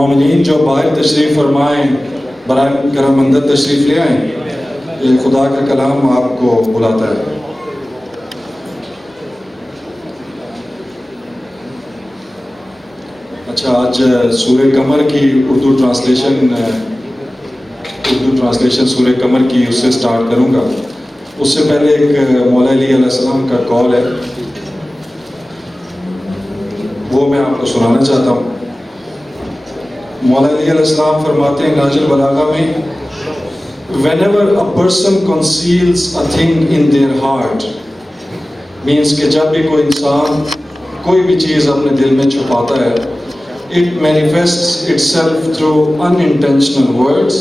مومنین جو باہر تشریف فرمائیں برائے کرم اندر تشریف لے آئیں، یہ خدا کا کلام آپ کو بلاتا ہے۔ اچھا، آج سورہ قمر کی اردو ٹرانسلیشن سورہ قمر کی اس سے سٹارٹ کروں گا۔ اس سے پہلے ایک مولا علی علیہ السلام کا قول ہے، وہ میں آپ کو سنانا چاہتا ہوں۔ مولا علی علیہ السلام فرماتے ہیں نہج البلاغہ میں، whenever a person conceals a thing in their heart means کہ جب بھی کوئی انسان کوئی بھی چیز اپنے دل میں چھپاتا ہے، it manifests itself through unintentional words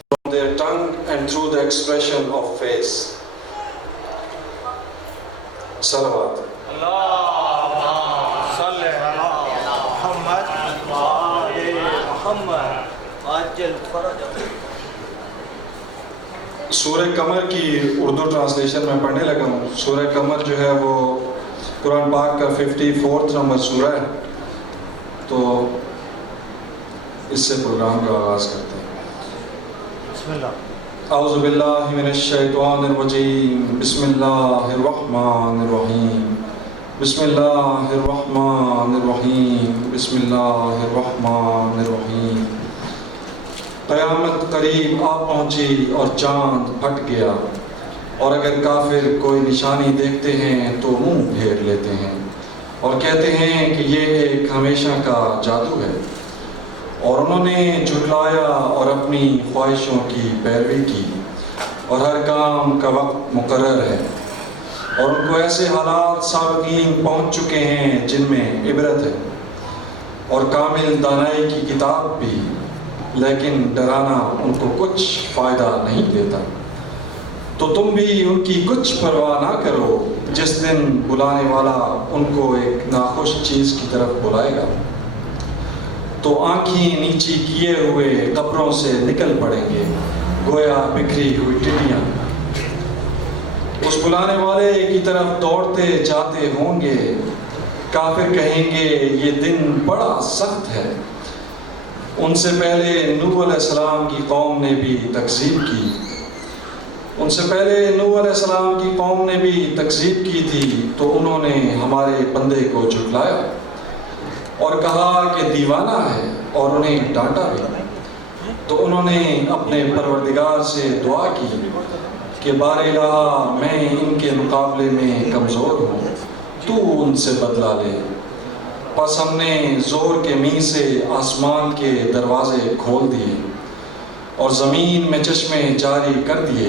from their tongue and through the expression of face۔ صلوات۔ سورہ قمر کی اردو ٹرانسلیشن میں پڑھنے لگا ہوں۔ سورہ قمر جو ہے وہ قرآن پاک کا 54 نمبر سورہ ہے، تو اس سے پروگرام کا آغاز کرتے ہیں۔ بسم اللہ۔ اعوذ باللہ من الشیطان الرجیم، بسم اللہ الرحمن الرحیم، بسم اللہ الرحمن الرحیم، بسم اللہ الرحمن الرحیم۔ قیامت قریب آ پہنچی اور چاند پھٹ گیا، اور اگر کافر کوئی نشانی دیکھتے ہیں تو منہ پھیر لیتے ہیں اور کہتے ہیں کہ یہ ایک ہمیشہ کا جادو ہے، اور انہوں نے جھٹلایا اور اپنی خواہشوں کی پیروی کی، اور ہر کام کا وقت مقرر ہے، اور ان کو ایسے حالات سابقین پہنچ چکے ہیں جن میں عبرت ہے، اور کامل دانائی کی کتاب بھی، لیکن ڈرانا ان کو کچھ فائدہ نہیں دیتا۔ تو تم بھی ان کی کچھ پرواہ نہ کرو جس دن بلانے والا ان کو ایک ناخوش چیز کی طرف بلائے گا، تو آنکھیں نیچی کیے ہوئے قبروں سے نکل پڑیں گے گویا بکھری ہوئی ٹڈیاں۔ اس بلانے والے کی طرف دوڑتے جاتے ہوں گے، کافر کہیں گے یہ دن بڑا سخت ہے۔ ان سے پہلے نوح علیہ السلام کی قوم نے بھی تکذیب کی تھی، تو انہوں نے ہمارے بندے کو جھٹلایا اور کہا کہ دیوانہ ہے، اور انہیں ڈانٹا بھی۔ تو انہوں نے اپنے پروردگار سے دعا کی کہ بار الہ، میں ان کے مقابلے میں کمزور ہوں، تو ان سے بدلہ لے۔ پس ہم نے زور کے می سے آسمان کے دروازے کھول دیے اور زمین میں چشمے جاری کر دیے،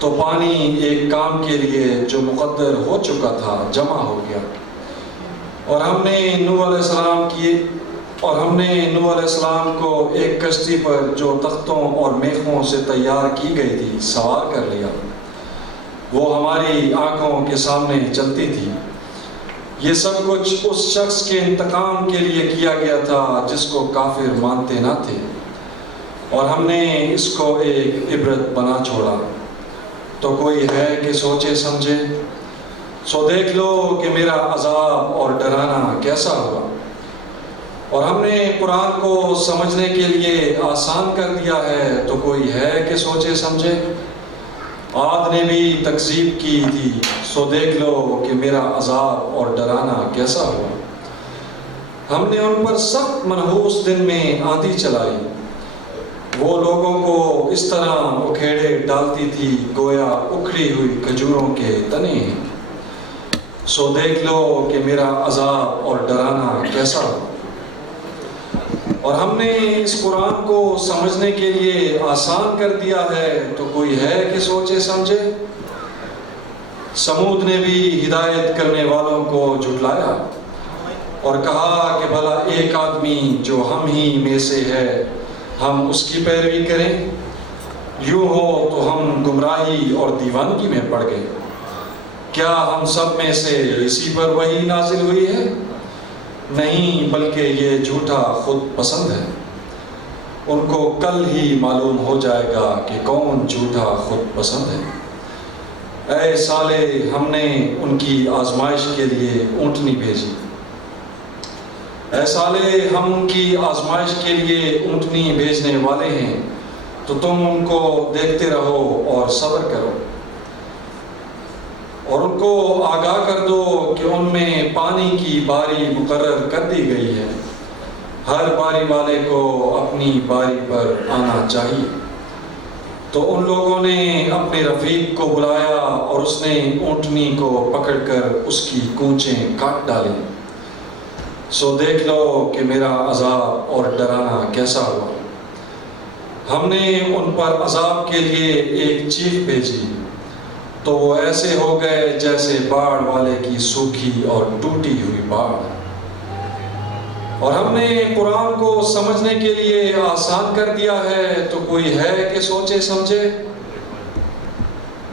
تو پانی ایک کام کے لیے جو مقدر ہو چکا تھا جمع ہو گیا، اور ہم نے نوح علیہ السلام کو ایک کشتی پر جو تختوں اور میخوں سے تیار کی گئی تھی سوار کر لیا، وہ ہماری آنکھوں کے سامنے چلتی تھی۔ یہ سب کچھ اس شخص کے انتقام کے لیے کیا گیا تھا جس کو کافر مانتے نہ تھے، اور ہم نے اس کو ایک عبرت بنا چھوڑا۔ تو کوئی ہے کہ سوچے سمجھے؟ سو دیکھ لو کہ میرا عذاب اور ڈرانا کیسا ہوا۔ اور ہم نے قرآن کو سمجھنے کے لیے آسان کر دیا ہے، تو کوئی ہے کہ سوچے سمجھے؟ عاد نے بھی تکذیب کی تھی، سو دیکھ لو کہ میرا عذاب اور ڈرانا کیسا ہوا۔ ہم نے ان پر سخت منحوس دن میں آندھی چلائی، وہ لوگوں کو اس طرح اکھیڑے ڈالتی تھی گویا اکھڑی ہوئی کھجوروں کے تنے ہیں۔ سو دیکھ لو کہ میرا عذاب اور ڈرانا کیسا ہوا۔ اور ہم نے اس قرآن کو سمجھنے کے لیے آسان کر دیا ہے، تو کوئی ہے کہ سوچے سمجھے؟ سمود نے بھی ہدایت کرنے والوں کو جھٹلایا اور کہا کہ بھلا ایک آدمی جو ہم ہی میں سے ہے، ہم اس کی پیروی کریں؟ یوں ہو تو ہم گمراہی اور دیوانگی میں پڑ گئے۔ کیا ہم سب میں سے اسی پر وحی نازل ہوئی ہے؟ نہیں، بلکہ یہ جھوٹا خود پسند ہے۔ ان کو کل ہی معلوم ہو جائے گا کہ کون جھوٹا خود پسند ہے۔ اے صالح، ہم نے ان کی آزمائش کے لیے اونٹنی بھیجی، اے صالح ہم ان کی آزمائش کے لیے اونٹنی بھیجنے والے ہیں تو تم ان کو دیکھتے رہو اور صبر کرو، اور ان کو آگاہ کر دو کہ ان میں پانی کی باری مقرر کر دی گئی ہے، ہر باری والے کو اپنی باری پر آنا چاہیے۔ تو ان لوگوں نے اپنے رفیق کو بلایا اور اس نے اونٹنی کو پکڑ کر اس کی کونچیں کاٹ ڈالیں۔ سو دیکھ لو کہ میرا عذاب اور ڈرانا کیسا ہوا۔ ہم نے ان پر عذاب کے لیے ایک چیخ بھیجی تو وہ ایسے ہو گئے جیسے باڑ والے کی سوکھی اور ٹوٹی ہوئی باڑ۔ اور ہم نے قرآن کو سمجھنے کے لیے آسان کر دیا ہے تو کوئی ہے کہ سوچے سمجھے؟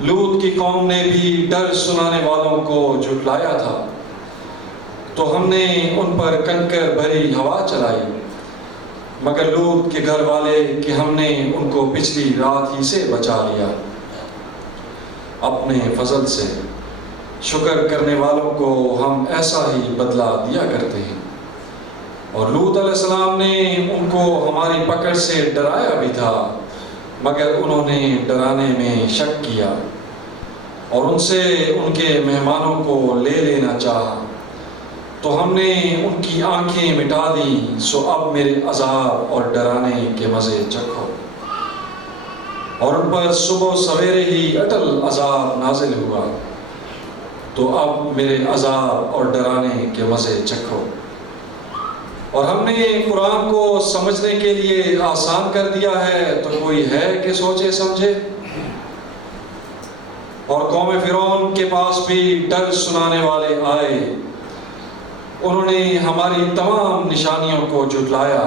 لوط کی قوم نے بھی ڈر سنانے والوں کو جھٹلایا تھا، تو ہم نے ان پر کنکر بھری ہوا چلائی، مگر لوط کے گھر والے کہ ہم نے ان کو پچھلی رات ہی سے بچا لیا اپنے فضل سے۔ شکر کرنے والوں کو ہم ایسا ہی بدلہ دیا کرتے ہیں۔ اور لوط علیہ السلام نے ان کو ہماری پکڑ سے ڈرایا بھی تھا، مگر انہوں نے ڈرانے میں شک کیا اور ان سے ان کے مہمانوں کو لے لینا چاہا، تو ہم نے ان کی آنکھیں مٹا دیں۔ سو اب میرے عذاب اور ڈرانے کے مزے چکھو۔ اور ان پر صبح سویرے ہی اٹل عذاب نازل ہوا، تو اب میرے عذاب اور ڈرانے کے مزے چکھو۔ اور ہم نے قرآن کو سمجھنے کے لیے آسان کر دیا ہے تو کوئی ہے کہ سوچے سمجھے؟ اور قوم فرعون کے پاس بھی ڈر سنانے والے آئے، انہوں نے ہماری تمام نشانیوں کو جھٹلایا،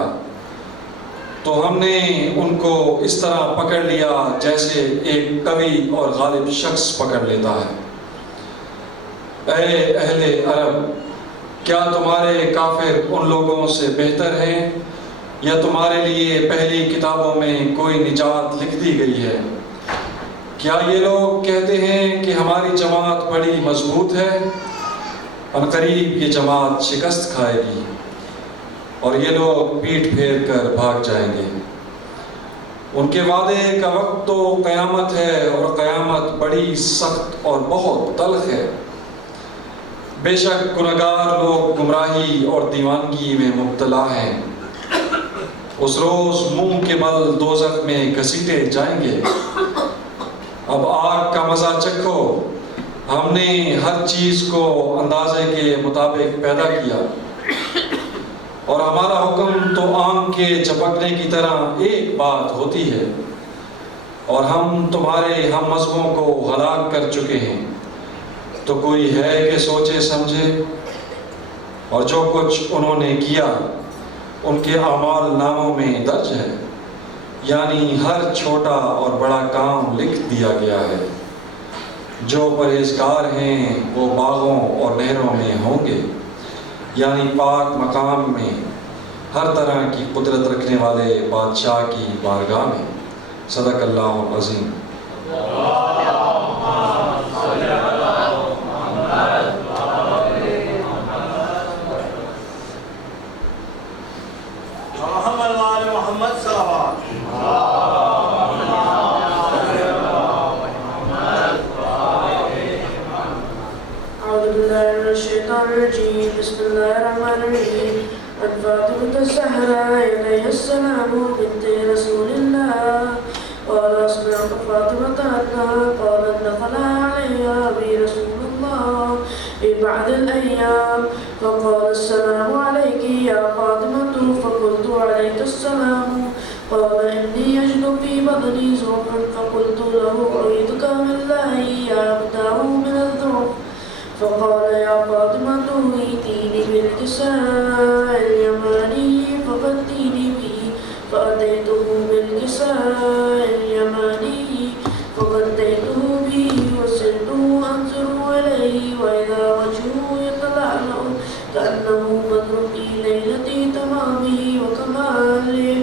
تو ہم نے ان کو اس طرح پکڑ لیا جیسے ایک قوی اور غالب شخص پکڑ لیتا ہے۔ اے اہل عرب، کیا تمہارے کافر ان لوگوں سے بہتر ہیں، یا تمہارے لیے پہلی کتابوں میں کوئی نجات لکھ دی گئی ہے؟ کیا یہ لوگ کہتے ہیں کہ ہماری جماعت بڑی مضبوط ہے؟ عنقریب یہ جماعت شکست کھائے گی اور یہ لوگ پیٹھ پھیر کر بھاگ جائیں گے۔ ان کے وعدے کا وقت تو قیامت ہے، اور قیامت بڑی سخت اور بہت تلخ ہے۔ بے شک گنہگار لوگ گمراہی اور دیوانگی میں مبتلا ہیں۔ اس روز منہ کے بل دوزخ میں گھسیٹے جائیں گے۔ اب آگ کا مزہ چکھو، ہم نے ہر چیز کو اندازے کے مطابق پیدا کیا، اور ہمارا حکم تو آنکھ کے جھپکنے کی طرح ایک بات ہوتی ہے، اور ہم تمہارے ہم مذہبوں کو ہلاک کر چکے ہیں، تو کوئی ہے کہ سوچے سمجھے؟ اور جو کچھ انہوں نے کیا ان کے اعمال ناموں میں درج ہے، یعنی ہر چھوٹا اور بڑا کام لکھ دیا گیا ہے۔ جو پرہیزگار ہیں وہ باغوں اور نہروں میں ہوں گے، یعنی پاک مقام میں، ہر طرح کی قدرت رکھنے والے بادشاہ کی بارگاہ میں۔ صدق اللہ العظیم۔ بسم الله الرحمن الرحيم. عن فاطمة الزهراء عليها السلام بنت رسول الله قال سمعت فاطمة أنها قالت دخل علي أبي رسول الله في بعض الأيام فقال السلام عليك يا فاطمة، فقلت عليك السلام. قال إني أجد في بطني ضعفا، فقلت له أعيذك بالله أبدأ من الضعف. فقال يا فاطمة ائتيني بالكساء اليماني ففتيني به، فأتيته بالكساء اليماني فغطيته به وصرت أنظر إليه وإذا وجهه يتلألأ كأنه بدر في ليلة تمامه وكماله،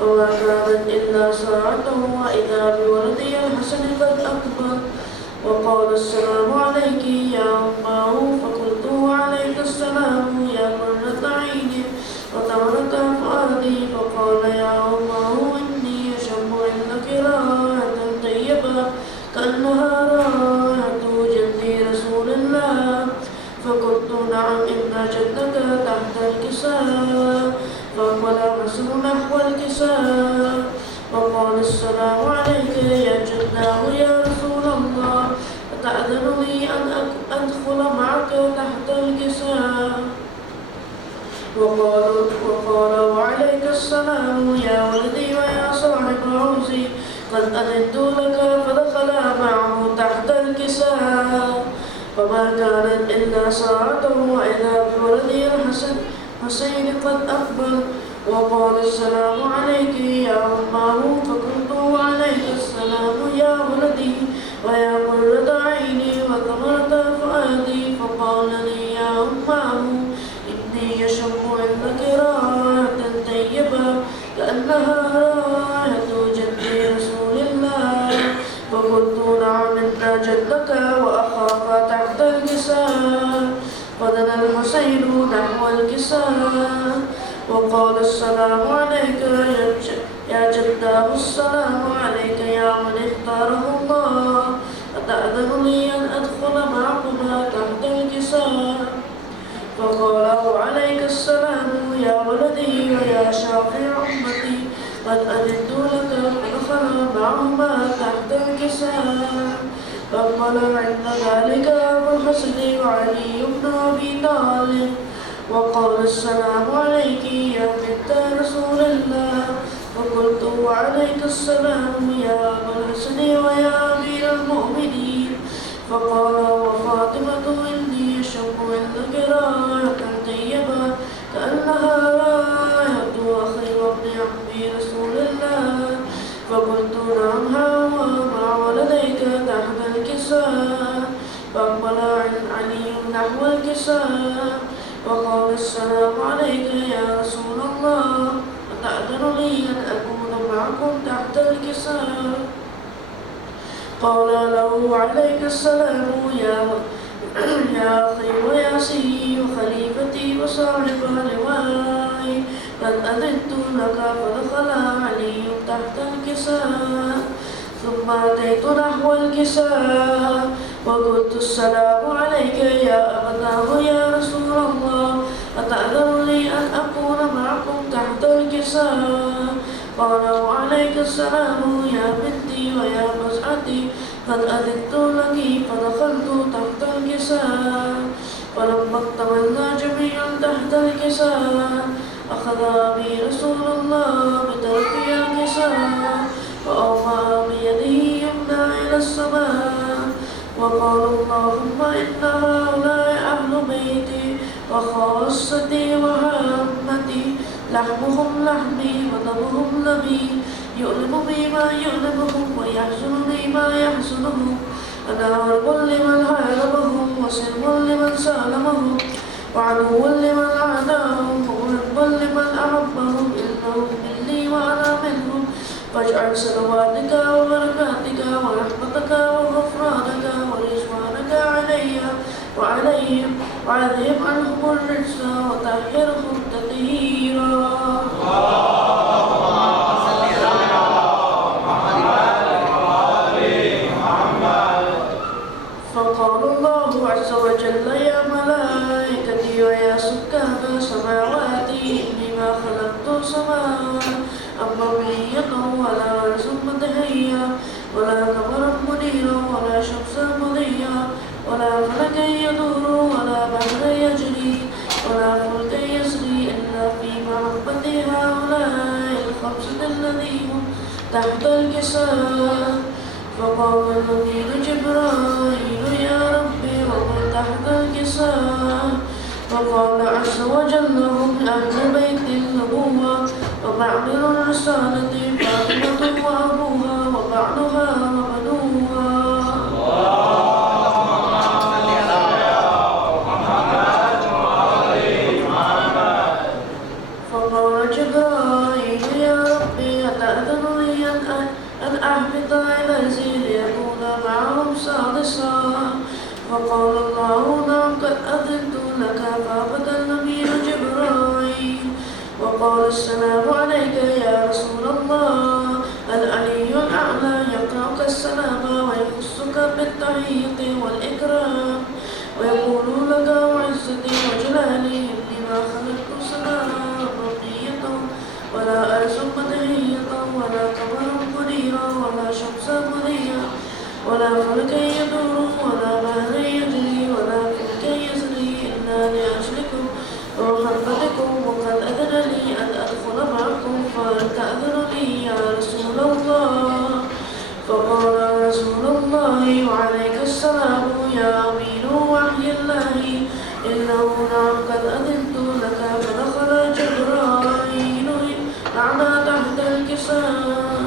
وما كانت إلا ساعة وإذا بولدي الحسن قد أكبر. وقال السلام عليك يا أمه، فقلت عليك السلام يا قرة عيني كأنها رائحة جد رسول الله. فقلت نعم إن جدك تحت الكساء. فأقبل حسن نحو الكساء وقال السلام عليك يا جداه يا رسول الله، أتأذن لي أن أدخل معك تحت الكساء؟ وقال وعليك السلام يا ولدي ويا صاحب عوزي، قد أذنت لك. فدخل معه تحت الكساء فما كانت إلا ساعته وإذا بولدي الحسن حسين قد أقبل وقال السلام عليك يا أماه. فقلت وعليك السلام يا ولدي ويا قرة عيني وثمرة فؤادي. فقال لي يا أماه إني يشم عندك رائحة طيبة كأنها رائحة جد رسول الله. فقلت نعم إن جدك وأخاك تحت الكساء. فدنا الحسين نحو الكساء وقال السلام عليك يا جداه. السلام عليك يا من اختاره الله، أتأذن لي أن أدخل معكما تحت الكساء؟ فقال وعليك السلام يا ولدي ويا شافع أمتي، قد أذنت لك. فدخل معهما تحت الكساء. فأقبل عند ذلك أبو الحسن وعلي بن أبي طالب وقال السلام عليك يا بنت رسول الله. فقلت وعليك السلام يا أبا الحسن ويا أمير المؤمنين. فقال وفاطمة إني أشم عندك رائحة طيبة كأنها رائحة أخي وابن عمي رسول الله. فقلت نعم مع ولديك تحت الكساء. فأقبل علي نحو الكساء وقال السلام عليك يا رسول الله، أتأذن لي أن أكون معكم تحت الكساء؟ قال له عليك السلام يا أخي وياسي وخليفتي وصاحب لوائي، قد أذنت لك. فدخل علي تحت الكساء ثم أتيت نحو الكساء وقلت السلام عليك يا أبتاه يا رسول الله، أتأذن لي أن أكون معكم تحت الكساء؟ قال وعليك السلام يا بنتي ويا مزعتي، قد أذنت لك. فدخلت تحت الكساء فلما اطمأنا جميعا تحت الكساء أخذ بي رسول الله بطرفي الكساء وأومى بيده يمنى إلى السماء وقال اللهم إن هؤلاء أهل بيتي وخاصتي وعامتي، لحمهم لحمي ودمهم دمي، يؤلم بي ما يؤلمهم ويحزنني ما يحزنهم. أنا حرب لمن حاربهم وسلم لمن سالمهم وعدو لمن عاداهم ومحب لمن أحبهم، إنهم مني وأنا منهم. فاجعل صلواتك وبركاتك ورحمتك وغفرانك ورضوانك علي وعليهم، وعذب عنهم الرجس وطهرهم تطهيرا. فقال الله عز وجل يا ملائكتي ويا سكان سماواتي إني ما خلقت سماء مبنية ولا أرض مدحية ولا قمرا منيرا ولا شمسا مضيا ولا فلكا يدور ولا بحرا يجري ولا فلكا يسري إلا في محبة هؤلاء الخمسة الذين هم تحت الكساء. فقال الأمين جبرائيل يا ربي ومن تحت الكساء؟ فقال عز وجل هم أهل بيت النبوة ومعمل الرسالة، فاطمة وأبوها وبعلها وبنوها. فقال جبرائيل يا ربي أتأذن لي أن أهبط إلى الجيل ليكون معهم سادسا؟ فقال الله نعم قد أذنت لك. فهبط الأمين جبرائيل وقال السلام عليك يا رسول الله، العلي الأعلى يقرأك السلام ويخصك بالتحية والإكرام ويقولون لك وعزتي وجلالي إني ما خلقت سماء رقية ولا أرض مدهية ولا قمرا منيرا ولا شمسا منيرا ولا فلكا يدور ولا بحرا يجري ولا فلكا يسري إلا لأجلكم ومحبتكم وقد أذن لي أن أدخل معكم فهل تأذن لي يا رسول الله؟ فقال رسول الله وعليك السلام يا أمين وحي الله إنه نعم قد أذنت لك. فدخل جبرائيل معنا تحت الكساء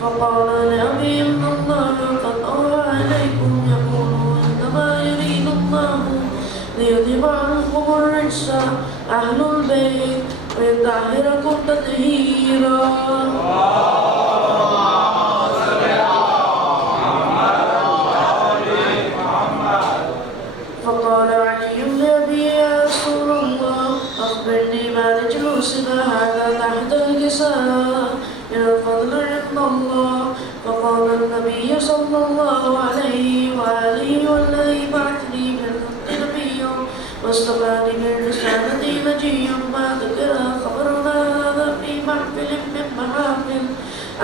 فقال لأبي إن الله قد أوحى إليكم يقول إنما يريد الله ليذهب عنكم الرجس أهل البيت ويطهركم تطهيرا. فقال علي لأبي يا رسول الله أخبرني ما لجلوسنا هذا تحت الكساء من الفضل عند الله. فقال النبي صلى الله عليه وآله والذي بعثني بالحق نبيا واصطفاني بالرسالة نجيا ما ذكر خبرنا هذا في محفل من محافل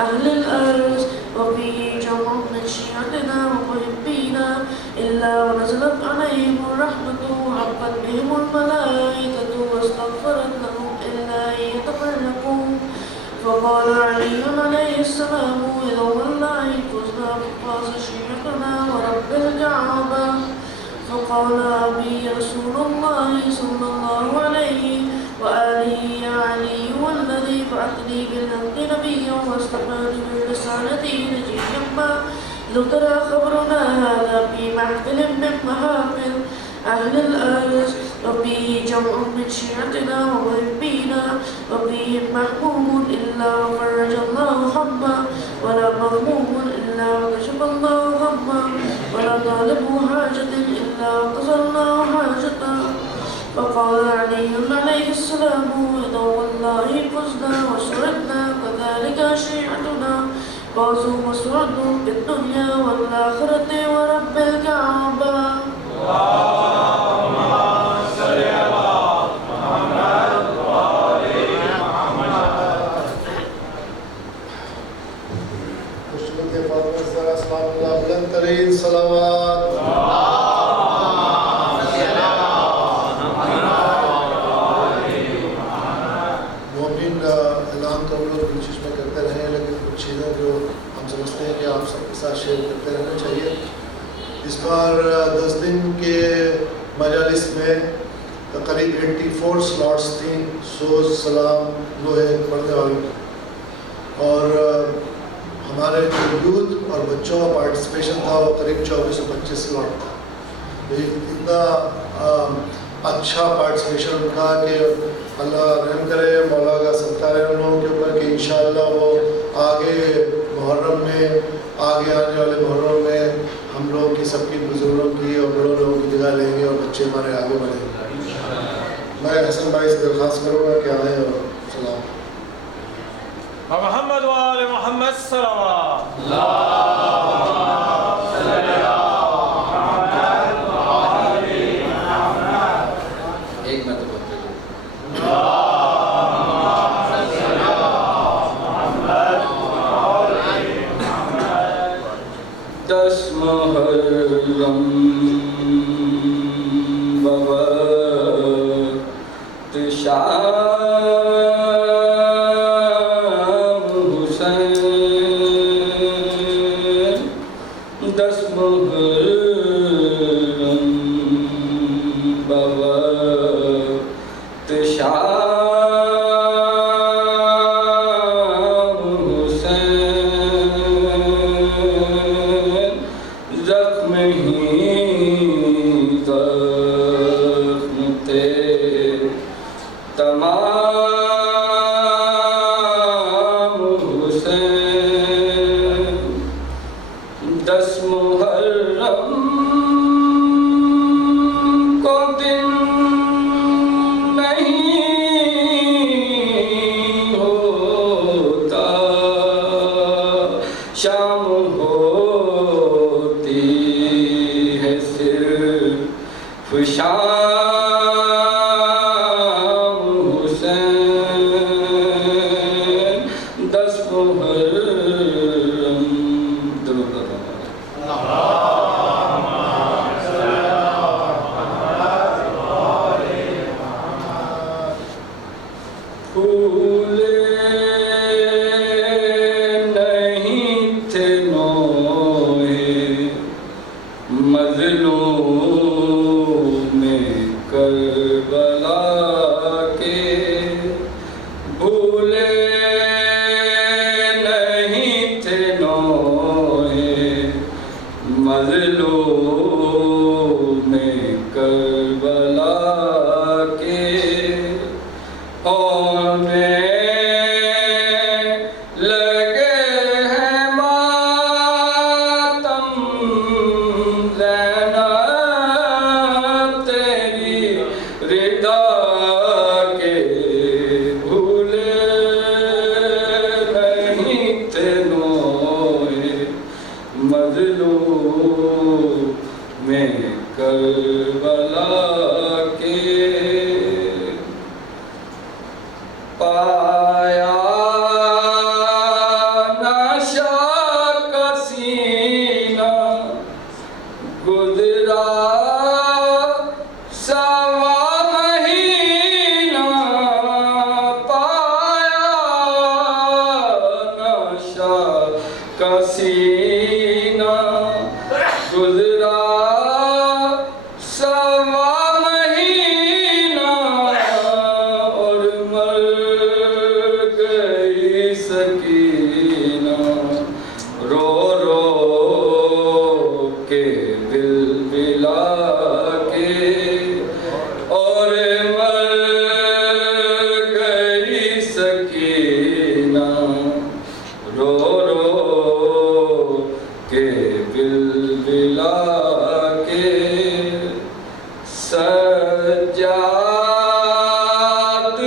أهل الأرض وفيه جمع من شيعتنا ومحبينا إلا ونزلت عليهم الرحمة وحفت بهم الملائكة واستغفرت لهم إلا أن يتفرقوا. فقال علي عليه السلام إذا والله فزنا فاز شيعتنا ورب الكعبة. فقال أبي رسول الله صلى الله عليه وآله يا علي والذي بعثني بالحق نبيا واصطفاني بالرسالة نجيا ما ذكر خبرنا هذا في محفل من محافل أهل الأرض وفيه جمع من شيعتنا ومحبينا وفيهم محموم إلا وفرج الله همه ولا مغموم إلا وكشف الله غمه ولا طالب حاجة إلا وقضى الله حاجته. فقال علي عليه السلام إذا والله فزنا وسعدنا كذلك شيعتنا فازوا وسعدوا في الدنيا والآخرة ورب الكعبة. اللهم صل على محمد وآل محمد. مشتبه فاطمہ زہرا سلام اللہ بلند ترین صلوات. مومن اعلان تو ہم لوگ بیچ میں کرتے رہے ہیں لیکن کچھ چیزیں جو ہم سمجھتے ہیں کہ آپ سب کے ساتھ شیئر کرتے رہنا چاہیے. اس بار 10 دن کے مجالس میں قریب 84 سلاٹس تھیں سوز سلام لوہے پڑھنے والوں کی اور ہمارے جو یوتھ اور بچوں کا پارٹیسپیشن تھا وہ قریب 24 سے 25 سلاٹ تھا. اتنا اچھا پارٹیسپیشن ان کا کہ اللہ رحم کرے مولا کا صدقہ رہے ان لوگوں کے اوپر کہ انشاءاللہ وہ آگے محرم میں آگے آنے والے محرم میں ہم لوگ کی سب کی بزرگوں کی اور بڑوں لوگوں کی جگہ لیں گے اور بچے ہمارے آگے بڑھیں گے. میں حسن بھائی سے درخواست کروں گا کہ آئیں اور سلام. محمد وآل محمد صلوات. ایک میں تو بہت دس محرم بوقت شام حسین 10 محرم بوقت شام حسین زخم ہی زخم تھے تمام حسین 10 محرم کو دن نہیں ہوتا شام ہوتی محرم درود پھولے نہیں تھے نوحے مظلوم کربلا کے بھولے نہیں تھے نوحے مظلوم کربلا کے ہونے لگے ہیں ماتم زینب تیری رضا کے بھولے نہیں تھے نوحے مظلوم میں کربلا کے پایا نشا کا سینہ گزرا سوا مہینہ پایا نشا کا سینہ گزرا سوا مہینہ اور مر گئی سکینہ رو رو کے بلبلا کے اور مر گئی سکینہ رو رو کے بلبلا کے سجاد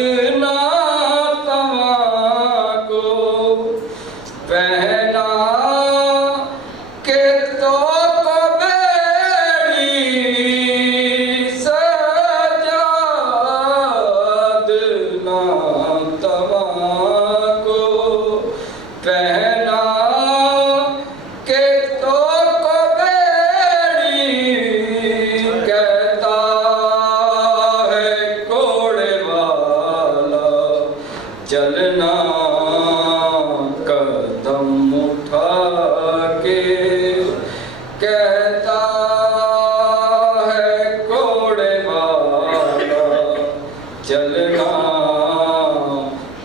ناتواں کو پہنا کہ تو بیڑی سجاد ناتواں کو پہنا کہ تو بیڑی کہتا ہے کوڑے والا چلنا قدم اٹھا کے کہتا ہے کوڑے والا چلنا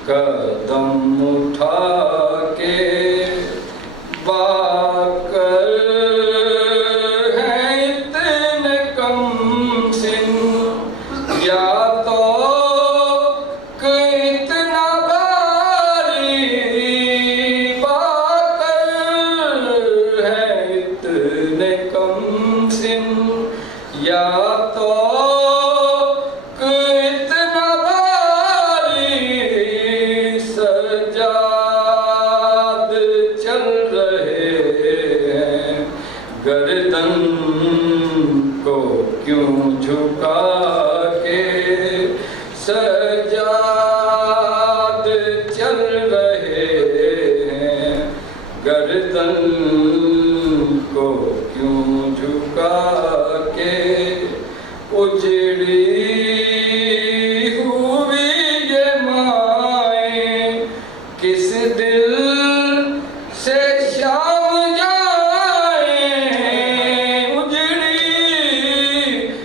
قدم اٹھا کے باکر ہیں اتنے کم سن یا تو اتنا باری باکر ہیں اتنے کم سن یا تو اتنا باری سجاد چل رہے ہیں گردن کو کیوں جھکا کے سجاد چل رہے ہیں گردن کو کیوں جھکا کے اجڑی ہوئی یہ مائیں کس دل سے شام جائیں اجڑی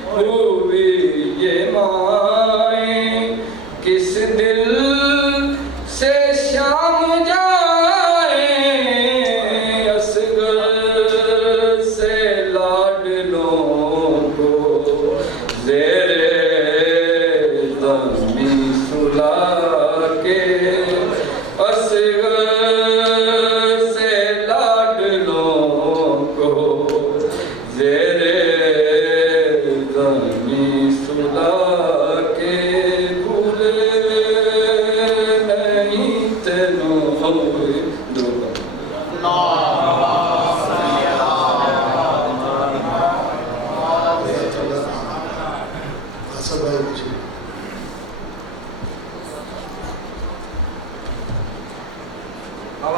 ہوئی یہ مائیں کس دل سے شام جائیں اصغر سے لاڈلوں کو زیر زمین سلا کے اصغر سے لاڈلوں کو زیر زمین سلا کے بھولے نہیں تھے نوحے حسن بھائی مجھے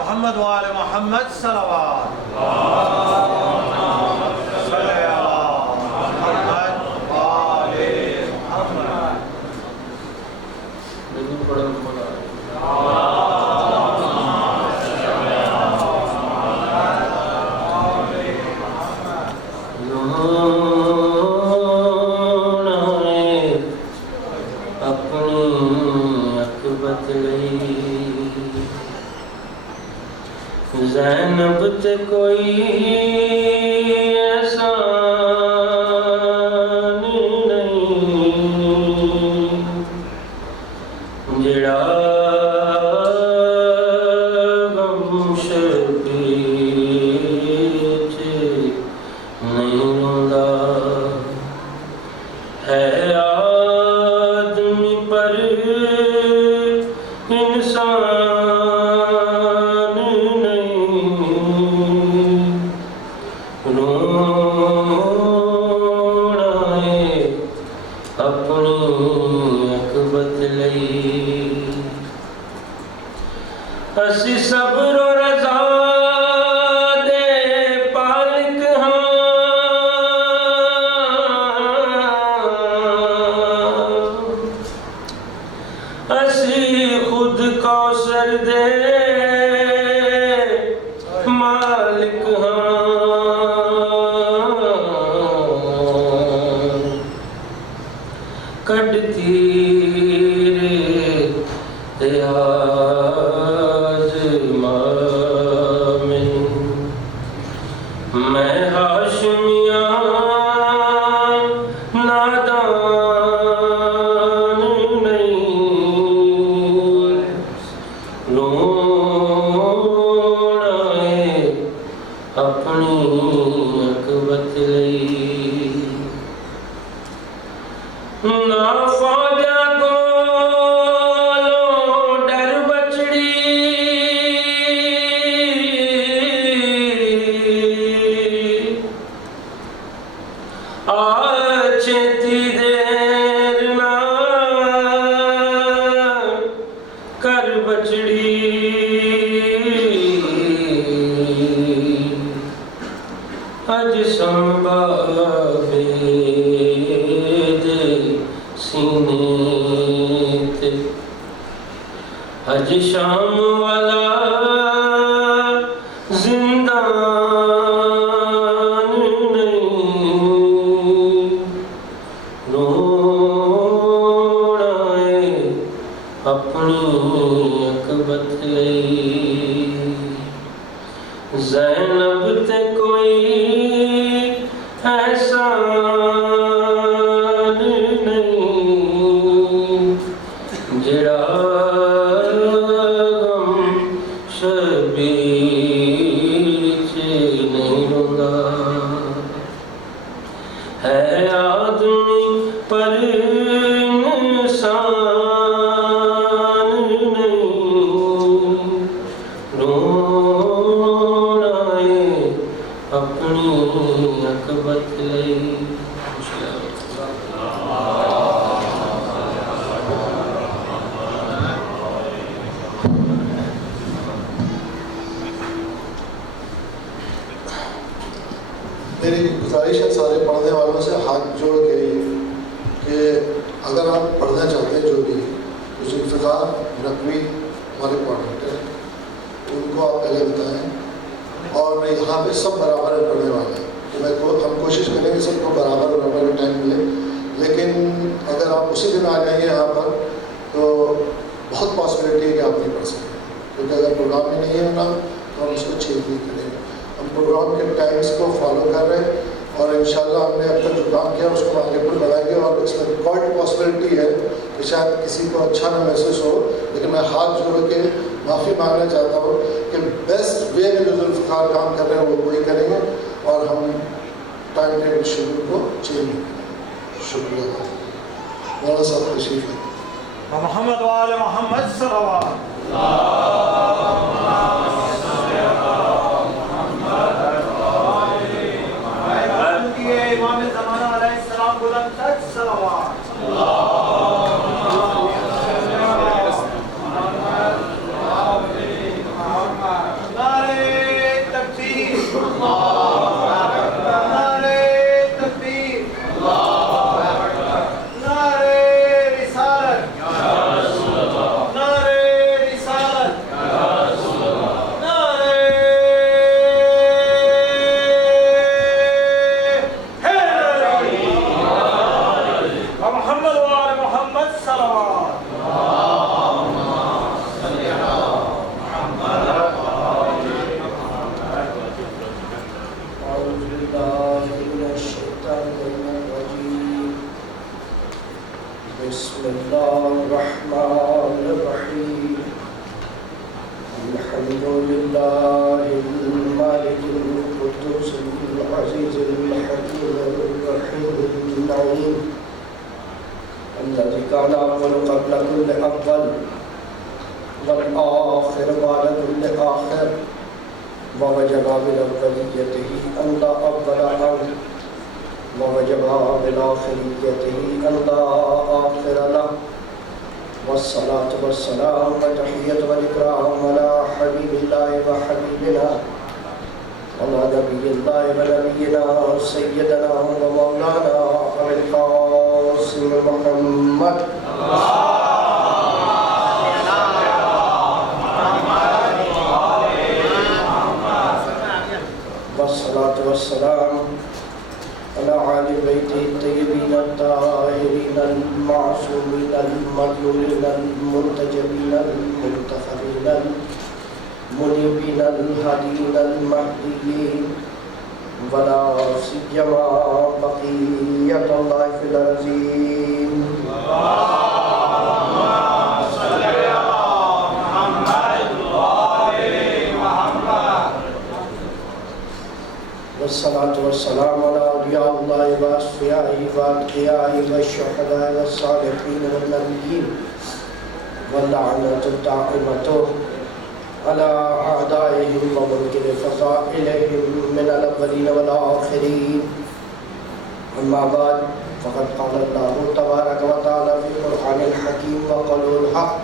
محمد وآل محمد صلوات صلی اللہ محمد وآل محمد زینب تے کوئی احسان نہیں جڑا غم شبیر چ نہیں روندا ہے آدمی پر انسان اسی صبر و رضا دے پالک ہاں اسی خود کوثر دے مالک ہاں کٹتی میں ہاشمیاں نادان نہیں رونا ہے اپنی عقبت لئی نہ فوجا کو چھتی دیر نہ کر بچڑی اج سنبھالے دے سینے تے اج شام والا زندان نہیں رونا ہے اپنی عقبت لئی زینب تے کوئی احسان نہیں جڑا غم شبیر چ نہیں روندا ہے آدمی پر انسان نہیں رونا ہے اپنی عقبت لئی میری گزارش ہے سارے پڑھنے والوں سے ہاتھ جوڑ کے کہ اگر آپ پڑھنا چاہتے ہیں جو بھی تو ذوالفقار نقوی ہمارے کوآرڈینیٹر ہیں ان کو آپ پہلے بتائیں اور یہاں پہ سب برابر پڑھنے والے ہیں تو ہم کوشش کریں گے سب کو برابر میں ٹائم ملے لیکن اگر آپ اسی دن آ جائیں گے یہاں پر تو بہت پاسبلٹی ہے کہ آپ نہیں پڑھ سکیں کیونکہ اگر پروگرام میں نہیں ہے نا تو ہم اس کو چینج نہیں کریں گے ہم پروگرام کے ٹائمس کو فالو کر رہے ہیں اور انشاءاللہ ہم نے اب تک جو کام کیا اس کو آگے پر بڑھائیں گے اور اس میں کوئی پاسبلٹی ہے کہ شاید کسی کو اچھا نہ محسوس ہو لیکن میں ہاتھ جوڑ کے معافی مانگنا چاہتا ہوں کہ بیسٹ وے میں جو ذوالفقار کام کر رہے ہیں وہ وہی کریں گے اور ہم ٹائم ٹیبل شیڈول کو چینج نہیں کریں گے. شکریہ مولانا صاحب تشریف ہے محمد وآل محمد صلوات امام زمانہ علیہ السلام بلند تک صلوات محمد لله المالك القدوس العزيز الحكيم الرحيم العليم الذي كان أول قبل كل أول والآخر بعد كل آخر ووجب بالأوليته أن لا أول له ووجب بالآخريته أن لا آخر له والصلاة والسلام والتحية والإكرام على حبيب الله وحبيبنا وعلى نبي الله ونبينا سيدنا ومولانا أبي القاسم محمد والصلاة والسلام على آل بيته الطيبين الطاهرين المعصومين المريومين المنتجبين المنتخبين المنيبين الهاديين المهديين ولا سيما بقية الله في الأرضين. والصلاة والسلام على أولياء الله وأصفيائه وأتقيائه والشهداء والصالحين والنبيين واللعنة الدائمة على أعدائهم ومنكر فضائلهم من الأولين والآخرين. أما بعد فقد قال الله تبارك وتعالى في القرآن الحكيم وقوله الحق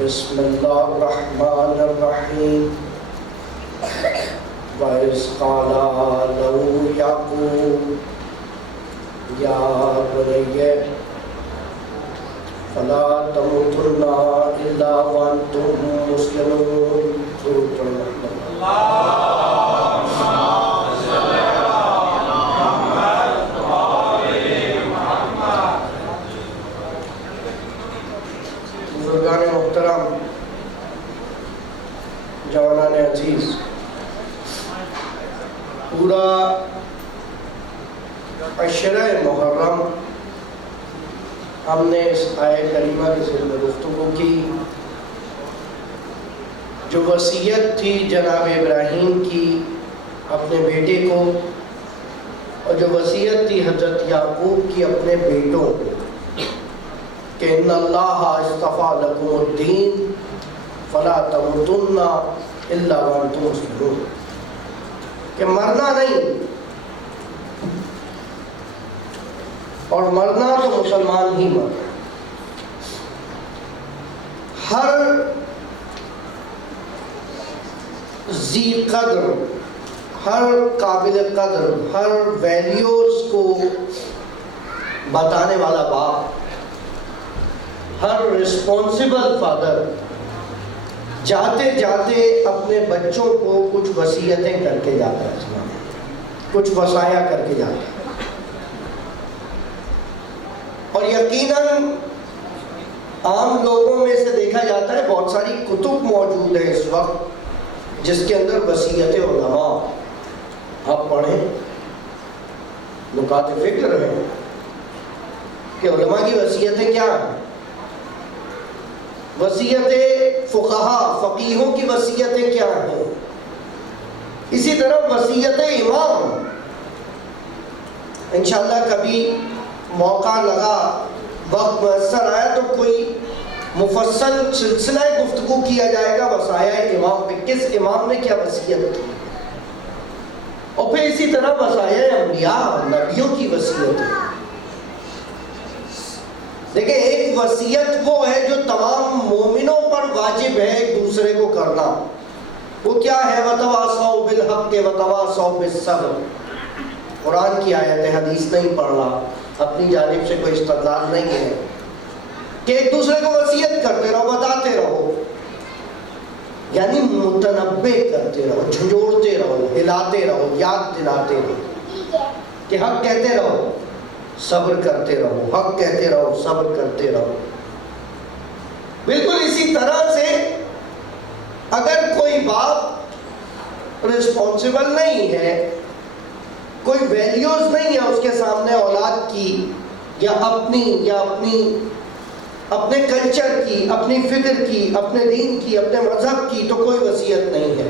بسم الله الرحمن الرحيم وَإِذْ قَالَ لَهُ يَعْقُوبُ يَا بُنَيَّ فَلَا تَمُوتُنَّ إِلَّا وَأَنْتُمْ مُسْلِمُونَ. بزرگان محترم، جوانان عزیز، پورا عشرہ محرم ہم نے اس آیت کریمہ کے ذکر میں گفتگو کی، جو وصیت تھی جناب ابراہیم کی اپنے بیٹے کو، اور جو وصیت تھی حضرت یعقوب کی اپنے بیٹوں کو کہ ان اللہ اصطفیٰ لکم الدین فلا تموتن الا وانتم مسلمون، کہ مرنا نہیں، اور مرنا تو مسلمان ہی مرنا. ہر ذی قدر، ہر قابل قدر، ہر ویلیوز کو بتانے والا باپ، ہر رسپانسبل فادر جاتے جاتے اپنے بچوں کو کچھ وصیتیں کر کے جاتا ہے، کچھ وصایا کر کے جاتا ہے. اور یقیناً عام لوگوں میں سے دیکھا جاتا ہے بہت ساری کتب موجود ہے اس وقت جس کے اندر وصیت علماء، آپ پڑھیں، نکات فکر ہیں کہ علماء کی وصیتیں کیا ہیں. وصیت فقہا، فقیہوں کی وصیتیں کیا ہیں. اسی طرح وصیت امام، انشاءاللہ کبھی موقع لگا، وقت میسر آیا تو کوئی مفصل سلسلہ گفتگو کیا جائے گا وصایا امام پہ، کس امام نے کیا وصیت کی. اور پھر اسی طرح وصایا انبیاء، نبیوں کی وصیت ہے. دیکھیں ایک وصیت وہ ہے جو تمام مومنوں پر واجب ہے ایک دوسرے کو کرنا. وہ کیا ہے؟ وَتَوَاصَوْا بِالْحَقِّ وَتَوَاصَوْا بِالصَّبْرِ. قرآن کی آیت ہے، حدیث نہیں پڑھ رہا، اپنی جانب سے کوئی استدلال نہیں ہے، کہ ایک دوسرے کو وصیت کرتے رہو، بتاتے رہو، یعنی متنبع کرتے رہو، جھنجھوڑتے رہو، ہلاتے رہو، یاد دلاتے رہو کہ حق کہتے رہو، صبر کرتے رہو، حق کہتے رہو، صبر کرتے رہو. بالکل اسی طرح سے اگر کوئی باپ رسپانسبل نہیں ہے، کوئی ویلیوز نہیں ہے اس کے سامنے اولاد کی یا اپنی اپنے کلچر کی، اپنی فکر کی، اپنے دین کی، اپنے مذہب کی تو کوئی وصیت نہیں ہے.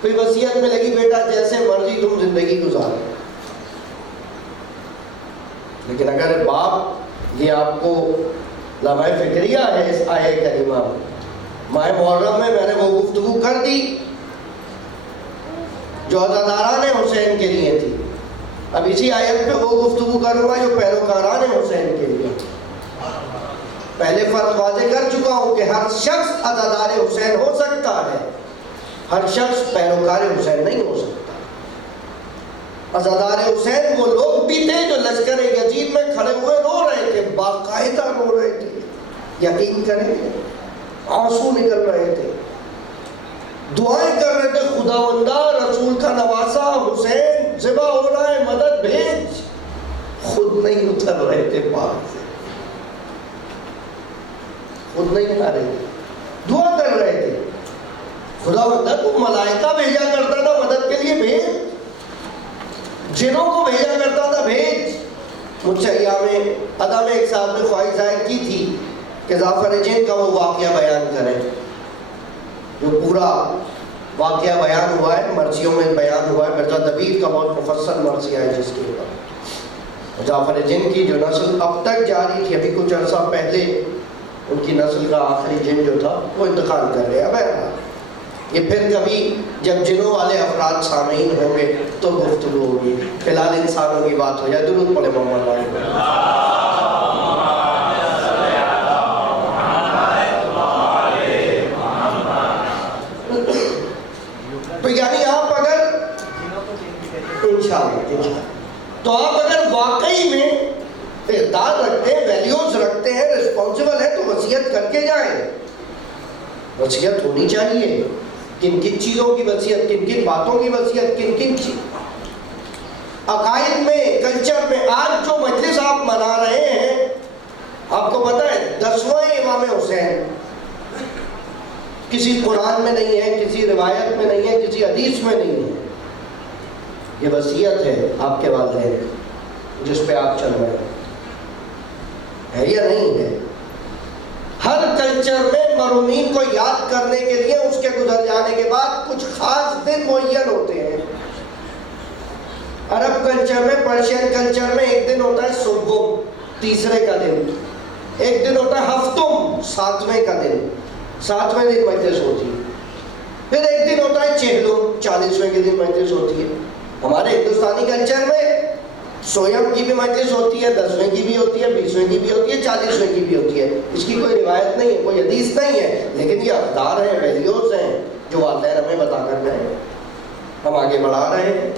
کوئی وصیت میں لگی بیٹا جیسے مرضی تم زندگی گزارو. لیکن اگر باپ، یہ آپ کو لمحہ فکریہ ہے اس آیہ کریمہ میں. ماہ محرم میں نے وہ گفتگو کر دی جو عزاداران حسین کے لیے تھی. اب اسی آیت پہ وہ گفتگو کروں گا جو پیروکاران حسین کے لیے. پہلے فرق واضح کر چکا ہوں کہ ہر شخص عزادار حسین ہو سکتا ہے، ہر شخص پیروکار حسین نہیں ہو سکتا. عزادار حسین وہ لوگ بھی تھے جو لشکر یزید میں کھڑے ہوئے رو رہے تھے، باقاعدہ رو رہے تھے. یقین کریں آنسو نکل رہے تھے، دعائیں کر رہے تھے، خداوندہ رسول کا نواسا حسین ذبح ہو رہا ہے، مدد بھیج. خود نہیں اتر رہے تھے پاک سے، خود نہیں آ رہے تھے، دعا کر رہے تھے. خداوندہ تو ملائکہ بھیجا کرتا تھا مدد کے لیے، بھیج. جنوں کو بھیجا کرتا تھا، بھیج. مجھ سے ایام ادا میں ایک صاحب نے خواہش ظاہر کی تھی کہ ظافر جن کا وہ واقعہ بیان کریں جو پورا واقعہ بیان ہوا ہے، مرثیوں میں بیان ہوا ہے. مرزا دبیر کا بہت مفصل مرثیہ ہے جس کے اوپر ظافر جن کی جو نسل اب تک جاری تھی، ابھی کچھ عرصہ پہلے ان کی نسل کا آخری جن جو تھا وہ انتقال کر گیا. اب یہ پھر کبھی جب جنوں والے افراد سامعین ہوں گے تو گفتگو ہوگی. فی الحال انسانوں کی بات ہو جائے. درود پڑھے محمد علیہ. تو یعنی آپ اگر انشاءاللہ تو آپ اگر واقعی میں اقدار رکھتے ہیں، ویلیوز رکھتے ہیں، رسپانسیبل ہیں تو وصیت کر کے جائیں. وصیت ہونی چاہیے. کن کن چیزوں کی وصیت، کن کن باتوں کی وصیت، کن کن عقائد میں، کلچر میں. آج جو مجلس آپ منا رہے ہیں، آپ کو پتہ ہے 10واں امام حسین کسی قرآن میں نہیں ہے، کسی روایت میں نہیں ہے، کسی حدیث میں نہیں ہے. یہ وصیت ہے آپ کے والدین جس پہ آپ چل رہے ہیں، ہے یا نہیں ہے؟ ہر کلچر میں مرحومین کو یاد کرنے کے لیے اس کے گزر جانے کے بعد کچھ خاص دن معین ہوتے ہیں. عرب کلچر میں، پرشین کلچر میں ایک دن ہوتا ہے صبح، تیسرے کا دن. ایک دن ہوتا ہے ہفتم، 7ویں کا دن، 7ویں دن مجلس ہوتی ہے. پھر ایک دن ہوتا ہے چہلم، 40ویں کے دن مجلس ہوتی ہے. ہمارے ہندوستانی کلچر میں سویم کی بھی مجلس ہوتی ہے، 10ویں کی بھی ہوتی ہے، 20ویں کی بھی ہوتی ہے، 40ویں کی بھی ہوتی ہے. اس کی کوئی روایت نہیں ہے، کوئی حدیث نہیں ہے، لیکن یہ اقدار ہیں، ویلیوز ہیں جو والدین ہمیں بتا کر گئے. ہم آگے بڑھا رہے ہیں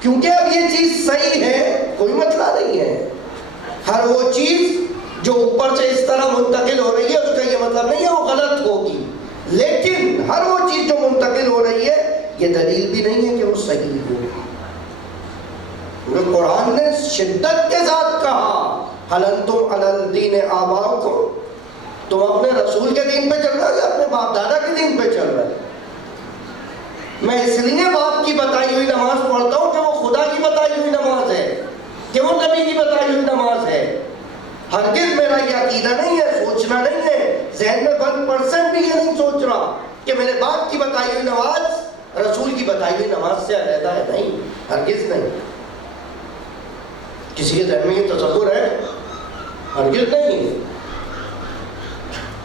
کیونکہ اب یہ چیز صحیح ہے، کوئی مسئلہ نہیں ہے. ہر وہ چیز جو اوپر سے اس طرح منتقل ہو رہی ہے اس کا یہ مطلب نہیں ہے وہ غلط ہوگی، لیکن ہر وہ چیز جو منتقل ہو رہی ہے یہ دلیل بھی نہیں ہے کہ وہ صحیح ہو. قرآن نے شدت کے ساتھ کہا هل انتم علی الدین آباؤکم، تم اپنے رسول کے دین پہ چل رہے ہو یا اپنے باپ دادا کے دین پہ چل رہے. میں اس لیے باپ کی بتائی ہوئی نماز پڑھتا ہوں کہ وہ خدا کی بتائی ہوئی نماز ہے، کہ وہ نبی کی بتائی ہوئی نماز ہے. ہرگز میرا یہ عقیدہ نہیں ہے، سوچنا نہیں ہے، ذہن میں 1% بھی یہ نہیں سوچ رہا کہ میرے باپ کی بتائی ہوئی نماز رسول کی بتائی ہوئی نماز سے علیحدہ ہے. نہیں، ہرگز نہیں. کسی کے ذہن میں یہ تصور ہے؟ ہرگز نہیں.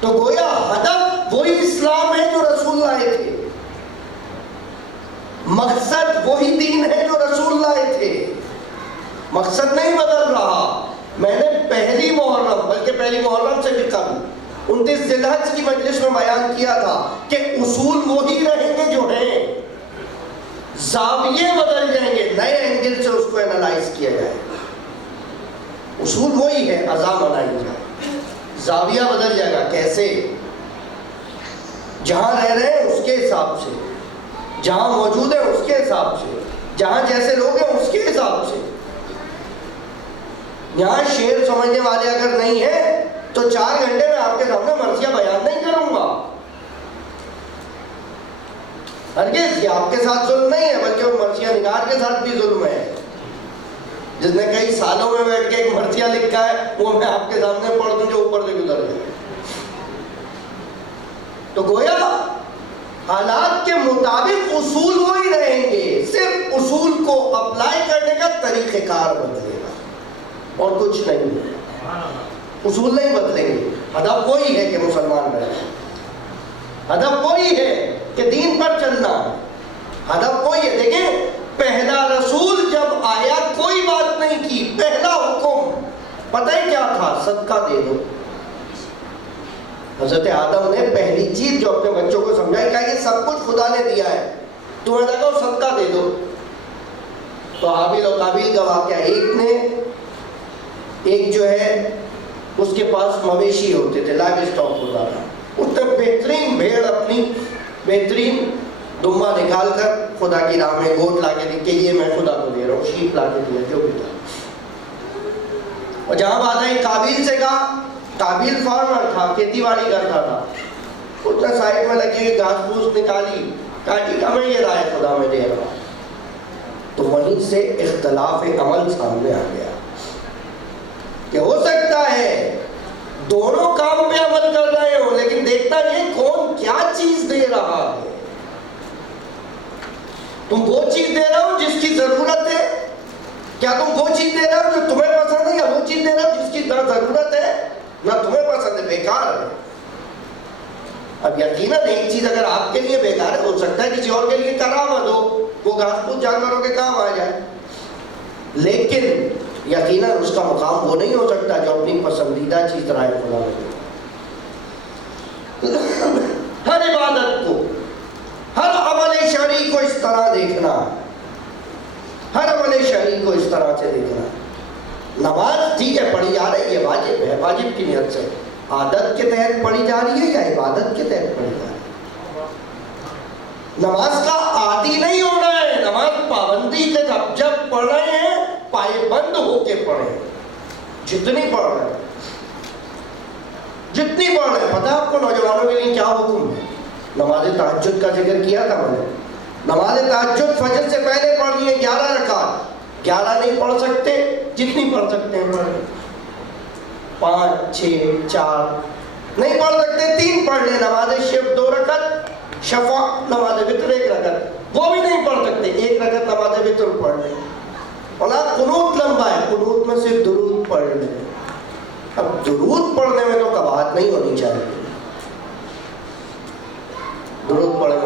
تو گویا ہدف وہی اسلام ہے جو رسول لائے تھے، مقصد وہی دین ہے جو رسول لائے تھے. مقصد نہیں بدل رہا. میں نے پہلی محرم، بلکہ پہلی محرم سے بھی قبل 29 ذی الحج کی مجلس میں بیان کیا تھا کہ اصول وہی رہیں گے جو ہیں، زاویے بدل جائیں گے، نئے اینگل سے اس کو اینالائز کیا جائے. اصول وہی ہے، اذا منائی جائے، زاویہ بدل جائے گا. کیسے؟ جہاں رہ رہے ہیں اس کے حساب سے، جہاں موجود ہیں اس کے حساب سے، جہاں جیسے لوگ ہیں اس کے حساب سے. یہاں شعر سمجھنے والے اگر نہیں ہیں تو 4 گھنٹے میں آپ کے سامنے مرثیہ بیان نہیں کروں گا. ہرگز یہ آپ کے ساتھ ظلم نہیں ہے، بلکہ وہ مرثیہ نگار کے ساتھ بھی ظلم ہے، جس نے کئی سالوں میں بیٹھ کے ایک مرثیہ لکھا ہے وہ میں آپ کے سامنے پڑھ دوں جو اوپر سے گزر جائے. تو گویا حالات کے مطابق اصول وہی رہیں گے، صرف اصول کو اپلائی کرنے کا طریقہ کار بدلے گا اور کچھ نہیں، اصول نہیں بدلیں گے۔ ہدف وہی ہے کہ مسلمان رہیں، ہدف وہی ہے کہ دین پر چلنا، ہدف وہی ہے۔ دیکھیں پہلا رسول جب آیا کوئی بات نہیں کی، پہلا حکم پتہ ہے کیا تھا؟ صدقہ دے دو۔ حضرت آدم نے پہلی چیز جو اپنے بچوں کو سمجھائی، کہا یہ سب کچھ خدا نے دیا ہے، تمہیں لگا صدقہ دے دو۔ تو حابیل اور قابیل کا واقعہ، ایک جو ہے اس کے پاس مویشی ہوتے تھے، لائف اسٹاک ہوتا تھا، اس نے بہترین بھیڑ، اپنی بہترین دمبا نکال کر خدا کی راہ میں گوٹ لا کے دی کہ یہ میں خدا کو دے رہا ہوں، شیپ لا کے دیا، جو بھی تھا۔ اور جہاں بات آئی قابیل سے، کہا قابیل فارمر تھا، کھیتی باڑی کرتا تھا، اس نے سائڈ میں لگی ہوئی گھاس پھوس نکالی، کہا ٹھیک ہے میں یہ رائے خدا میں دے رہا ہوں۔ تو وہیں سے اختلاف عمل سامنے آ گیا کہ ہو سکتا ہے دونوں کام پہ عمل کر رہے ہو، لیکن دیکھتا یہ کون کیا چیز دے رہا ہے۔ تم وہ چیز دے رہے ہو جس کی ضرورت ہے؟ کیا تم وہ چیز دے رہے ہو جو تمہیں پسند ہے، یا وہ چیز دے رہے ہو جس کی نہ ضرورت ہے نہ تمہیں پسند ہے، بیکار ہے؟ اب یقیناً ایک چیز اگر آپ کے لیے بیکار ہے، ہو سکتا ہے کسی اور کے لیے کرامت ہو، وہ گھاس پھوس جانوروں کے کام آ جائے، لیکن یقیناً اس کا مقام وہ نہیں ہو سکتا جو اپنی پسندیدہ چیز رائے خدا میں دے۔ ہر عبادت کو، ہر عمل شرعی کو اس طرح دیکھنا، ہر عمل شرعی کو اس طرح سے دیکھنا۔ نماز ٹھیک ہے پڑھی جا رہی ہے، واجب ہے، واجب کی نیت سے، عادت کے تحت پڑھی جا رہی ہے یا عبادت کے تحت پڑھی جا رہی ہے؟ نماز کا عادی نہیں ہونا ہے، نماز پابندی کے جب پڑھ رہے ہیں پائے بند ہو کے پڑھیں، جتنی پڑھ رہے ہیں جتنی پڑھ رہے ہیں۔ پتہ ہے آپ کو نوجوانوں کے لیے کیا حکم ہے؟ نماز تہجد کا ذکر کیا تھا میں نے، نماز تہجد فجر سے پہلے پڑھنی ہے 11 رکعت، 11 نہیں پڑھ سکتے جتنی پڑھ سکتے ہیں پڑھ لیں، 5 6 4 نہیں پڑھ سکتے 3 پڑھ لیں، نماز شب 2 رکعت، شفع نماز وتر 1 رکعت، وہ بھی نہیں پڑھ سکتے 1 رکعت نماز وتر پڑھ لیں۔ اور قنوت لمبا ہے، قنوت میں صرف درود پڑھ لیں۔ اب درود پڑھنے میں تو قباحت نہیں ہونی چاہیے، درود پڑھے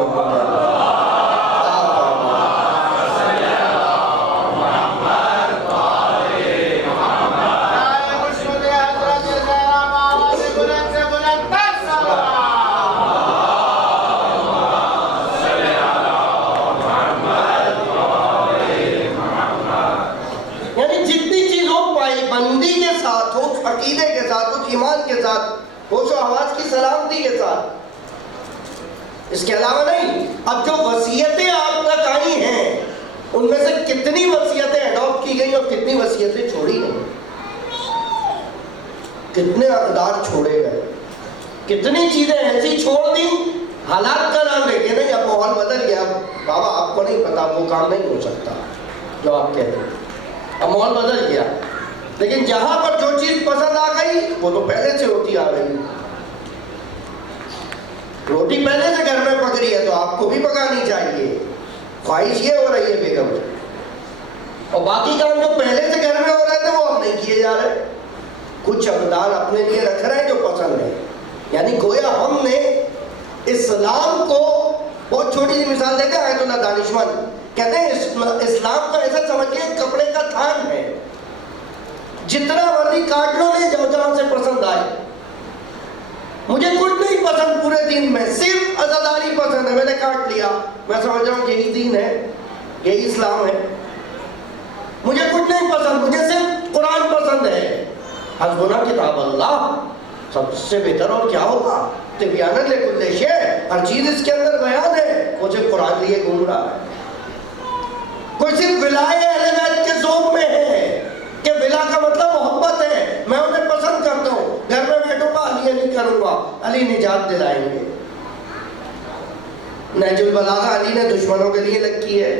عقیدے کے ساتھ، اس ایمان کے ساتھ، ہوش و حواس کی سلامتی کے ساتھ، اس کے علاوہ نہیں۔ اب جو وصیتیں آپ تک آئی ہیں ان میں سے کتنی وصیتیں اڈاپٹ کی گئی اور کتنی وصیتیں چھوڑی گئی، کتنے اقدار چھوڑے گئے، کتنی چیزیں ایسی چھوڑ دی، حالات کا نام لے کے نہیں، اب ماحول بدل گیا، بابا آپ کو نہیں پتا وہ کام نہیں ہو سکتا جو آپ کہتے ہیں، اب ماحول بدل گیا۔ لیکن جہاں پر جو چیز پسند آ گئی وہ تو پہلے سے ہوتی آ گئی، روٹی پہلے سے گھر میں پک رہی ہے تو آپ کو بھی پکانی چاہیے، خواہش یہ ہو رہی ہے بیگم، اور باقی کام جو پہلے سے گھر میں ہو رہے تھے وہ اب نہیں کیے جا رہے، کچھ اقدار اپنے لیے رکھ رہے ہیں جو پسند ہے۔ یعنی گویا ہم نے اسلام کو، بہت چھوٹی سی مثال دیتے ہیں آیت اللہ دانشمند کہتے ہیں اسلام کو ایسا سمجھیے کپڑے کا تھان ہے، جتنا مرضی کاٹ لو لے جاؤ جہاں سے پسند آئے، مجھے کچھ نہیں پسند پورے دین میں، صرف عزاداری پسند ہے، میں نے کاٹ لیا، میں سمجھ رہا ہوں یہی دین ہے، یہی اسلام ہے، مجھے کچھ نہیں پسند، مجھے صرف قرآن پسند ہے، حسبنا کتاب اللہ، سب سے بہتر اور کیا ہوگا، تبیان لکل شیء، ہر چیز اس کے اندر بیان ہے، وہ صرف قرآن لیے گھوم رہا ہے، کوئی صرف ولائے اہل بیت کے ذوق میں ہے کہ ولا کا مطلب محبت ہے، میں انہیں پسند کرتا ہوں، گھر میں بیٹھوں گا علی علی کروں گا، علی نجات دلائیں گے۔ نہج البلاغہ علی نے دشمنوں کے لیے لکھی ہے،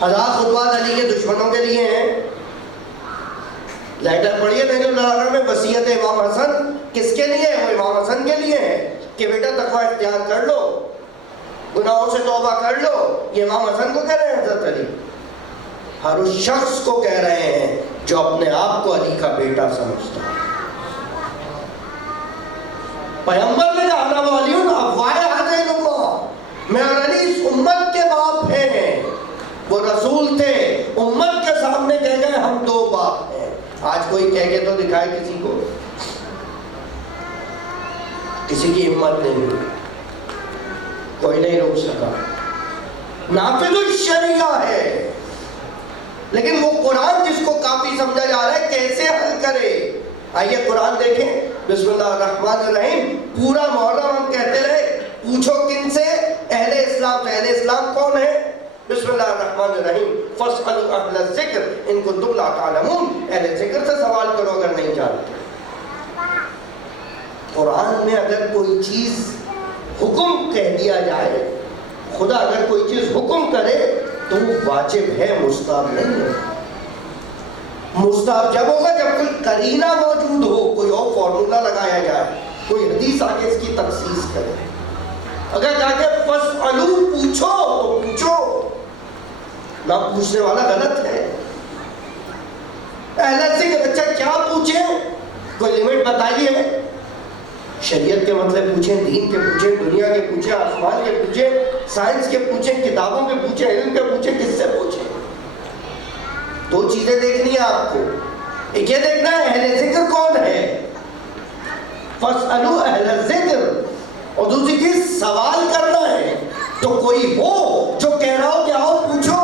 1000 خطبات علی کے دشمنوں کے لیے ہیں، لیٹر پڑھیے نہج البلاغہ میں، وصیت امام حسن کس کے لیے ہے؟ وہ امام حسن کے لیے ہے، کہ بیٹا تقوی اختیار کر لو، گناہوں سے توبہ کر لو. یہ امام حسن کو کہہ رہے ہیں حضرت علی، ہر اس شخص کو کہہ رہے ہیں جو اپنے آپ کو علی کا بیٹا سمجھتا ہے. پیغمبر نے کہا انا و علی ابوائے ہذہ الامہ، میں اور علی اس امت کے باپ ہیں. وہ رسول تھے، امت کے سامنے کہہ گئے ہم دو باپ ہیں. آج کوئی کہہ کے تو دکھائے کسی کو، کسی کی ہمت نہیں ہوئی، کوئی نہیں روک سکا. نافذ الشریعہ ہے، لیکن وہ قرآن جس کو کافی سمجھا جا رہا ہے کیسے حل کرے. آئیے قرآن دیکھیں. بسم اللہ الرحمن الرحیم. پورا محرم ہم کہتے رہے پوچھو کن سے؟ اہل اسلام. تو اہل اسلام کون ہے؟ بسم اللہ الرحمن الرحیم. فاسألوا اہل الذکر ان کنتم لا تعلمون. اہل ذکر سے سوال کرو اگر نہیں جانتے. قرآن میں اگر کوئی چیز حکم کہہ دیا جائے، خدا اگر کوئی چیز حکم کرے تو وہ واجب ہے، مستحب نہیں ہے. مستحب جب ہوگا جب کوئی قرینہ موجود ہو، کوئی اور فارمولا لگایا جائے، کوئی حدیث آگے اس کی تخصیص کرے. اگر جا کے فاسألوا پوچھو تو پوچھو، نہ پوچھنے والا غلط ہے. اہل ذکر، اچھا کیا پوچھیں؟ کوئی لمٹ بتائیے. شریعت کے مطلب پوچھیں، دین کے پوچھیں، دنیا کے پوچھیں، آسمان کے پوچھیں، سائنس کے پوچھیں، کتابوں کے پوچھیں، علم کے پوچھیں، کس سے پوچھیں؟ دو چیزیں دیکھنی ہے آپ کو. ایک یہ دیکھنا ہے اہل ذکر کون ہے، فاسألوا اہل الذکر، اور دوسری چیز سوال کرنا ہے. تو کوئی ہو جو کہہ رہا ہو کہ آؤ پوچھو.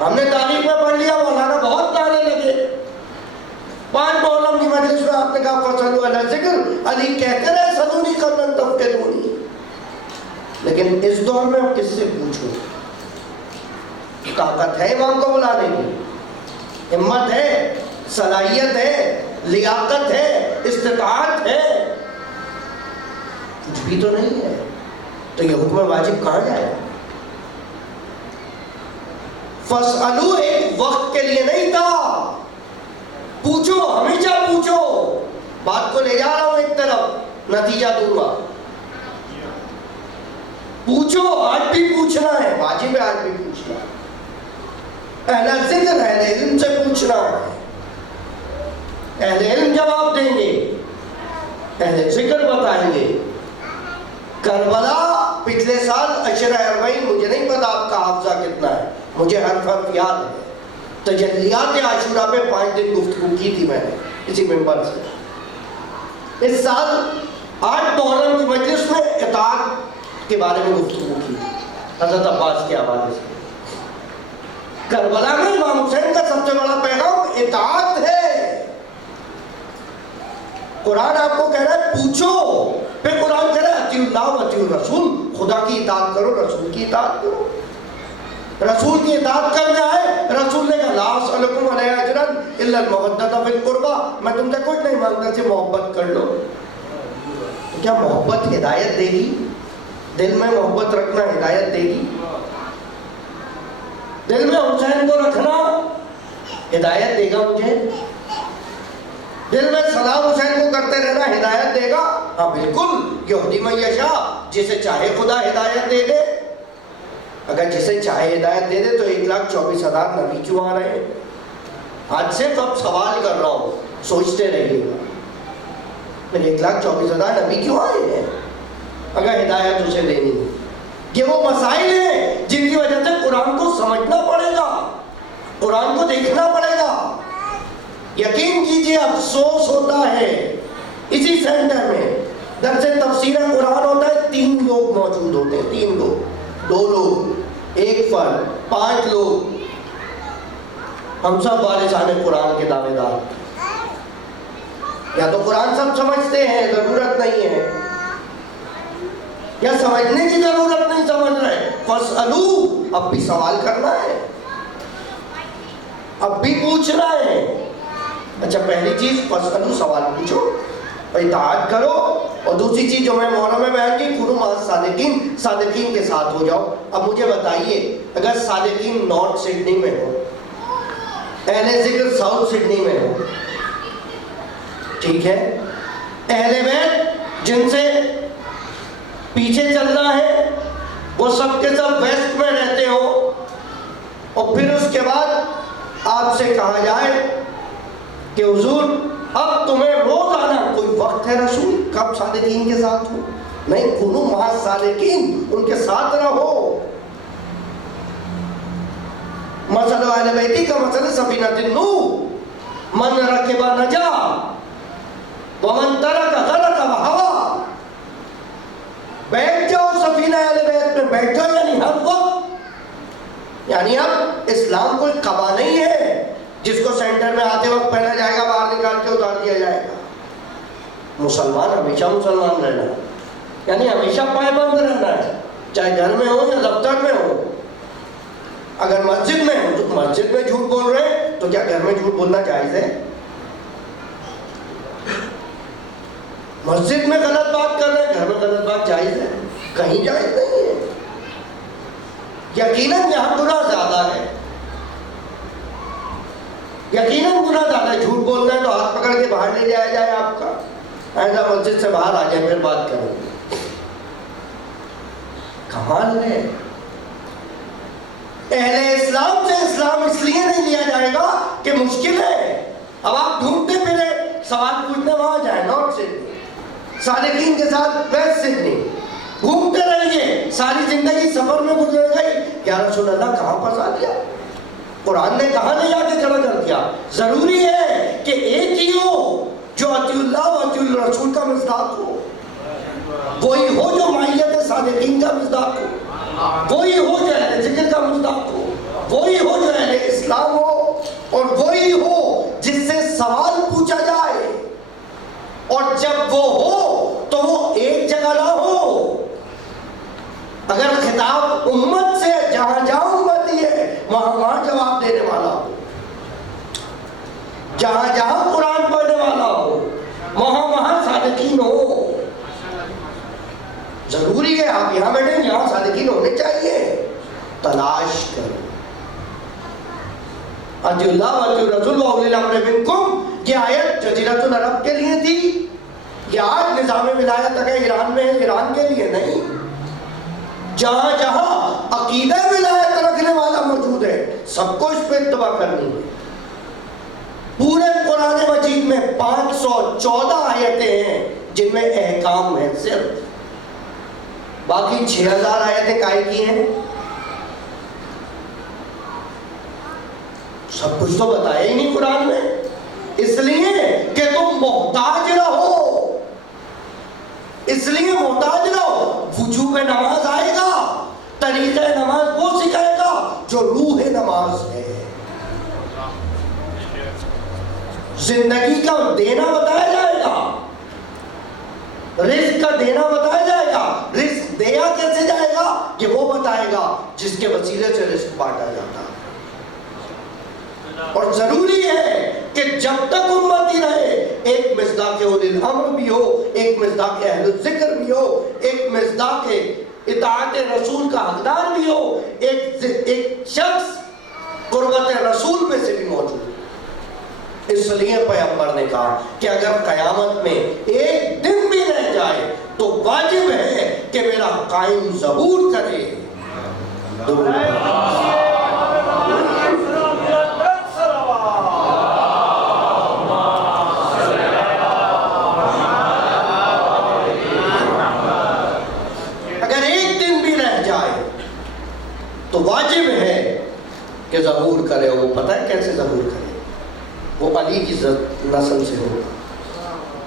ہم نے تاریخ میں پڑھ لیا مولانا بہت نعرے لگے. 5 محرم کی مجلس میں آپ نے کہا فاسألوا اہل الذکر، علی کہتے رہے سلونی قبل تفتنونی. لیکن اس دور میں کس سے پوچھو؟ طاقت ہے امام کو بلانے کی، ہمت ہے، صلاحیت ہے، لیاقت ہے، استطاعت ہے، کچھ بھی تو نہیں ہے. تو یہ حکم واجب کہاں جائے؟ فاسألوا ایک وقت کے لیے نہیں تھا، پوچھو، ہمیشہ پوچھو. بات کو لے جا رہا ہوں ایک طرف، نتیجہ دوں گا. پوچھو، آج بھی پوچھنا ہے، واجب ہے آج بھی پوچھنا. اہل ذکر، اہل علم سے پوچھنا ہے. اہل علم جواب دیں گے، اہل ذکر بتائیں گے. کربلا پچھلے سال عشرہ اربعین، مجھے نہیں پتا آپ کا حافظہ کتنا ہے، مجھے حرف حرف یاد ہے. تجلیات عاشورہ پہ 5 دن گفتگو کی تھی میں نے اسی ممبر سے. اس سال 8 محرم کی مجلس میں اطاعت کے بارے میں گفتگو کی حضرت عباس کے حوالے سے. کربلا میں امام حسین کا سب سے بڑا پیغام اطاعت ہے. قرآن آپ کو کہہ رہا ہے پوچھو، پھر قرآن کہہ رہا ہے اطیعوا اللہ و اطیعوا الرسول، خدا کی اطاعت کرو، رسول کی اطاعت کرو. رسول کی اطاعت کرنا ہے. رسول نے کہا لا اسألکم علیہ اجرا الا المودۃ فی القربى، میں تم سے کچھ نہیں مانگتا، سے محبت کر لو. تو کیا محبت ہدایت دے گی؟ دل میں محبت رکھنا ہدایت دے گی؟ دل میں حسین کو رکھنا ہدایت دے گا مجھے؟ دل میں سلام حسین کو کرتے رہنا ہدایت دے گا؟ ہاں بالکل. یہدی من یشاء، جسے چاہے خدا ہدایت دے دے. اگر جسے چاہے ہدایت دے دے تو 1,24,000 نبی کیوں آ رہے ہیں؟ آج سے اب سوال کر رہا ہوں، سوچتے رہیے گا. 1,24,000 نبی کیوں آئے ہیں اگر ہدایت اسے دینی ہے؟ یہ وہ مسائل ہیں جن کی وجہ سے قرآن کو سمجھنا پڑے گا، قرآن کو دیکھنا پڑے گا. یقین کیجئے افسوس ہوتا ہے اسی سینٹر میں درس تفسیر قرآن ہوتا ہے، 3 لوگ موجود ہوتے ہیں، 3 لوگ، 2 لوگ، 1 فرد، 5 لوگ. ہم سب وارثان قرآن کے دعوے دار. یا تو قرآن سب سمجھتے ہیں، ضرورت نہیں ہے، یا سمجھنے کی ضرورت نہیں، سمجھ رہے. فاسألوا، اب بھی سوال کرنا ہے، اب بھی پوچھنا ہے. اچھا پہلی چیز فاسألوا، سوال پوچھو، اطاعت کرو. اور دوسری چیز جو میں محرم میں بیان کی، کونوا مع الصادقین، صادقین کے ساتھ ہو جاؤ. اب مجھے بتائیے اگر صادقین نارتھ سڈنی میں ہو، اہل ذکر ساؤتھ سڈنی میں ہو، ٹھیک ہے، اہل بیت جن سے پیچھے چلنا ہے وہ سب کے سب ویسٹ میں رہتے ہو، اور پھر اس کے بعد آپ سے کہا جائے کہ حضور اب تمہیں روز آنا، کوئی وقت ہے رسول کب صادقین کے ساتھ ہو؟ نہیں، کنو مع صادقین، ان کے ساتھ رہو۔ مثل اہل بیتی کا مثل سفینۃ النوح، من رکب نجا ومن ترک غرق وہوا۔ بیٹھ جاؤ سفینہ اہل بیت میں، بیٹھ جاؤ یعنی ہر وقت، یعنی اب اسلام کوئی قبا نہیں ہے جس کو سینٹر میں آتے وقت پہنا جائے گا، باہر نکال کے اتار دیا جائے گا۔ مسلمان ہمیشہ مسلمان رہنا، یعنی ہمیشہ پائبند رہنا ہے، چاہے گھر میں ہو یا دفتر میں ہو۔ اگر مسجد میں ہو تو مسجد میں جھوٹ بول رہے ہیں تو کیا گھر میں جھوٹ بولنا جائز ہے؟ مسجد میں غلط بات کر رہے ہیں، گھر میں غلط بات جائز ہے؟ کہیں جائز نہیں ہے۔ یقیناً یہاں گناہ زیادہ ہے، یقیناً گناہ زیادہ ہے۔ جھوٹ بولنا ہے تو ہاتھ پکڑ کے باہر لے جایا جائے آپ کا، ایسا مسجد سے باہر آ جائے پھر بات کریں گے۔ کمال ہے۔ اہل اسلام سے اسلام اس لیے نہیں لیا جائے گا کہ مشکل ہے، اب آپ ڈھونڈتے پھرے سوال پوچھنے وہاں جائیں، نارتھ سڈنی صادقین کے ساتھ ویسٹ سڈنی گھومتے رہیے، ساری زندگی سفر میں گزر گئی، یا رسول اللہ کہاں پھنسا دیا؟ قرآن نے کہاں لے جا کے کھڑا کر دیا؟ ضروری ہے کہ ایک ہی ہو جو اطیع اللہ و اطیع الرسول کا مصداق ہو، وہی ہو جو معیت صادقین کا مصداق ہو، وہی ہو جو اہل ذکر کا مصداق ہو، وہی ہو جو اہل اسلام ہو، اور وہی ہو جس سے سوال پوچھا جائے، اور جب وہ ہو تو وہ ایک جگہ نہ ہو۔ اگر خطاب امت سے جہاں جہاں امتی ہے وہاں وہاں جواب دینے والا ہو، جہاں جہاں قرآن پڑھنے والا ہو وہاں وہاں صادقین ہو۔ ضروری ہے آپ یہاں بیٹھیں، یہاں صادقین ہونے چاہیے، تلاش کرو۔ اطیعوا اللہ واطیعوا الرسول واولی الامر منکم، یہ آیت جزیرۃ العرب کے لیے تھی، یہ آج نظام ولایت اگر ایران میں ہے ایران کے لیے نہیں۔ جہاں جہاں عقیدہ ولایت رکھنے والا موجود ہے سب کو اس پہ اتباع کرنی ہے۔ پورے قرآن مجید میں 514 آیتیں ہیں جن میں احکام ہیں صرف، باقی 6000 آیتیں کائے کی ہیں؟ سب کچھ تو بتایا ہی نہیں قرآن میں، اس لیے کہ تم محتاج رہو، اس لیے محتاج رہو۔ وجوب نماز آئے گا، طریقہ نماز وہ سکھائے گا جو روح نماز ہے۔ زندگی کا دینا بتایا جائے گا، رزق کا دینا بتایا جائے گا، رزق دیا کیسے جائے گا کہ وہ بتائے گا جس کے وسیلے سے رزق بانٹا جاتا ہے۔ اور ضروری ہے کہ جب تک امتی رہے ایک مصداق اولی الامر بھی ہو، ایک مصداق اہل الذکر بھی ہو، ایک مصداق اطاعت رسول کا حقدار بھی ہو، ایک شخص قربت رسول میں سے بھی موجود۔ اس لیے پیغمبر نے کہا کہ اگر قیامت میں ایک دن بھی رہ جائے تو واجب ہے کہ میرا قائم ظہور کرے۔ اگر ایک دن بھی رہ جائے تو واجب ہے کہ ظہور کرے۔ وہ پتہ ہے کیسے ظہور کرے؟ وہ علی کی نسل سے ہوگا،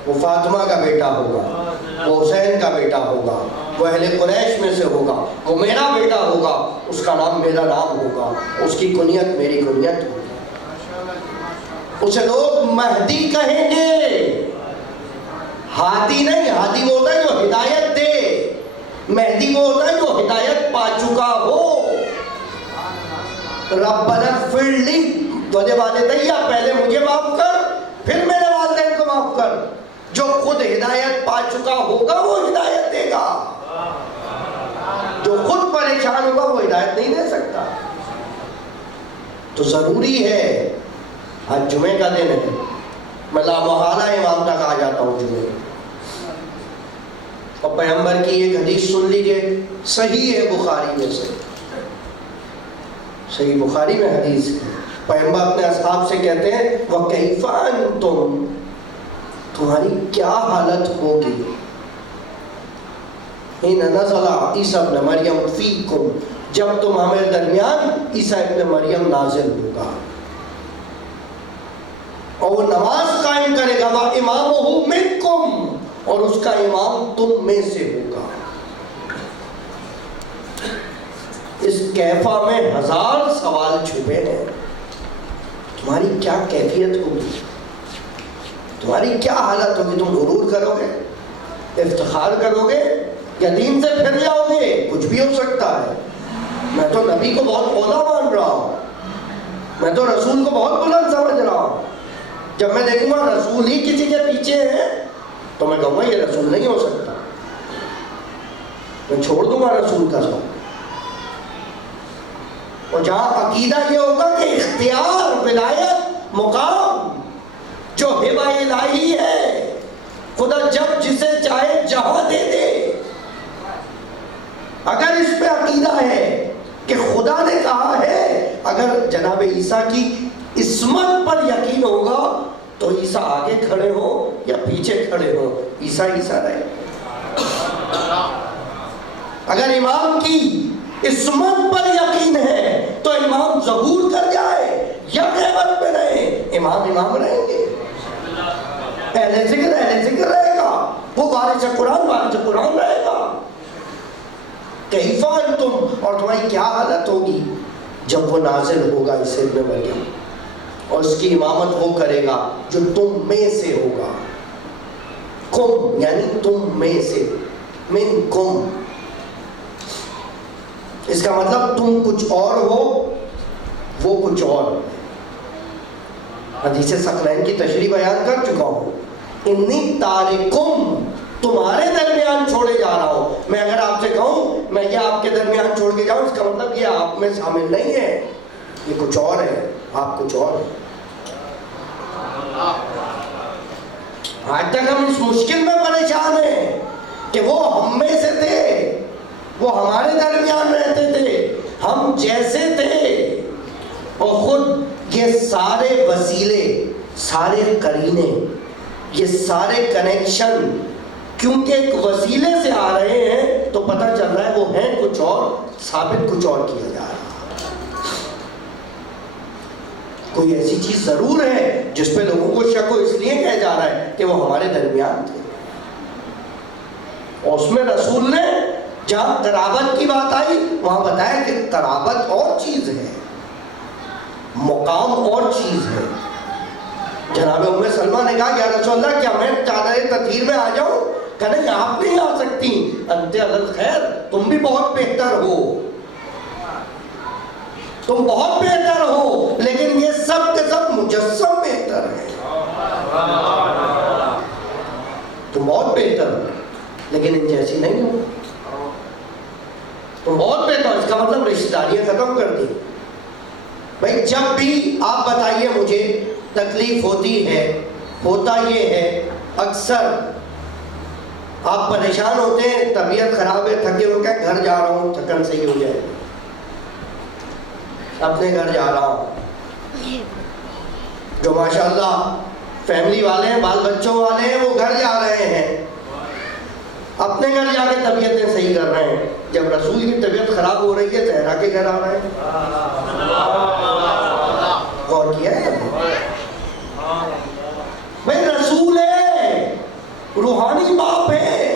وہ فاطمہ کا بیٹا ہوگا، وہ حسین کا بیٹا ہوگا، وہ اہل قریش میں سے ہوگا، وہ میرا بیٹا ہوگا، اس کا نام میرا نام ہوگا، اس کی کنیت میری کنیت ہوگی۔ اسے لوگ مہدی کہیں گے، ہادی نہیں، ہادی وہ ہوتا ہے جو ہدایت دے، مہدی وہ ہوتا ہے جو ہدایت پا چکا ہو۔ ربنا اغفر لی ولوالدی، پہلے مجھے معاف کر پھر میرے والدین کو معاف کر۔ جو خود ہدایت پا چکا ہوگا وہ ہدایت دے گا، جو خود پریشان ہوگا وہ ہدایت نہیں دے سکتا۔ تو ضروری ہے، آج جمعے کا دن ہے، میں لامحالہ امام تک آ جاتا ہوں جمعے، اور پیغمبر کی ایک حدیث سن لیجئے، صحیح ہے بخاری میں سے، صحیح بخاری میں حدیث ہے، پیغمبر اپنے اصحاب سے کہتے ہیں وَكَيْفَ أَنْتُمْ، تمہاری کیا حالت ہوگی، حِينَ نَزَلَ عِيسَىٰ ابْنَ مَرْيَمَ فِيكُمْ، جب تم ہمارے درمیان عیسیٰ ابن مریم نازل ہوگا، اور وہ نماز قائم کرے گا وَإِمَامُهُ مِنْكُمْ، اور اس کا امام تم میں سے ہوگا۔ اس کیفہ میں 1000 سوال چھپے ہیں۔ تمہاری کیا کیفیت ہوگی، تمہاری کیا حالت ہوگی، تم غرور کرو گے، افتخار کرو گے، یا دین سے پھر جاؤ گے؟ کچھ بھی ہو سکتا ہے۔ میں تو نبی کو بہت اولا مان رہا ہوں، میں تو رسول کو بہت بلند سمجھ رہا ہوں، جب میں دیکھوں گا رسول ہی کسی کے پیچھے ہے تو میں کہوں گا یہ رسول نہیں ہو سکتا، میں چھوڑ دوں گا رسول کا ساتھ۔ اور جہاں عقیدہ یہ ہوگا کہ اختیار، ولایت، مقام جو ہبہ الہی ہے، خدا جب جسے چاہے جہاں دے دے، اگر اس پہ عقیدہ ہے کہ خدا نے کہا ہے، اگر جناب عیسیٰ کی عصمت پر یقین ہوگا تو عیسیٰ آگے کھڑے ہو یا پیچھے کھڑے ہو، عیسیٰ عیسیٰ رہے۔ اگر امام کی عصمت پر یقین ہے تو امام ظہور کر جائے یا غیبت میں رہے، امام امام رہیں گے، اہل ذکر رہے گا، وہ وارث قرآن رہے گا۔ کیفَ انتم، اور تمہاری کیا حالت ہوگی جب وہ نازل ہوگا عیسیٰ ابن مریم، اور اس کی امامت وہ کرے گا جو تم میں سے ہوگا۔ کم یعنی تم میں سے، من کم، اس کا مطلب تم کچھ اور ہو، وہ کچھ اور۔ حدیث ثقلین کی تشریح بیان کر چکا ہوں، انی تارکم، تمہارے درمیان چھوڑے جا رہا ہوں۔ میں اگر آپ سے کہوں میں یہ آپ کے درمیان چھوڑ کے جاؤں، اس کا مطلب یہ آپ میں شامل نہیں ہے، یہ کچھ اور ہے، آپ کچھ اور ہے۔ آج تک ہم اس مشکل میں پریشان ہیں کہ وہ ہم میں سے تھے، وہ ہمارے درمیان رہتے تھے، ہم جیسے تھے، اور خود یہ سارے وسیلے، سارے قرینے، یہ سارے کنیکشن کیونکہ ایک وسیلے سے آ رہے ہیں تو پتہ چل رہا ہے وہ ہیں کچھ اور، ثابت کچھ اور کیا جا رہا ہے۔ کوئی ایسی چیز ضرور ہے جس پہ لوگوں کو شک اس لیے کہا جا رہا ہے کہ وہ ہمارے درمیان تھے، اور اس میں رسول نے جہاں قرابت کی بات آئی وہاں بتایا کہ قرابت اور چیز ہے، مقام اور چیز ہے۔ جناب ام سلمہ نے کہا یا رسول اللہ کیا میں چادر تطہیر میں آ جاؤں؟ کہا نہیں آپ نہیں آ سکتی، انت علی الخیر، تم بھی بہت بہتر ہو، تم بہت بہتر ہو، لیکن یہ سب کے سب مجسم بہتر ہے۔ تم بہت بہتر ہو لیکن ان جیسی نہیں ہو، تم بہت بہتر، اس کا مطلب رشتہ داریاں ختم کر دی۔ بھائی جب بھی آپ بتائیے مجھے تکلیف ہوتی ہے، ہوتا یہ ہے اکثر آپ پریشان ہوتے ہیں، طبیعت خراب ہے، تھکے ہو کے گھر جا رہا ہوں، تھکن صحیح ہو جائے، اپنے گھر جا رہا ہوں۔ جو ماشاءاللہ فیملی والے ہیں، بال بچوں والے ہیں، وہ گھر جا رہے ہیں، اپنے گھر جا کے طبیعتیں صحیح کر رہے ہیں، جب رسول کی طبیعت خراب ہو رہی ہے زہرا کے گھر آ رہے ہیں۔ غور کیا ہے بھائی، رسول ہے، روحانی باپ ہے،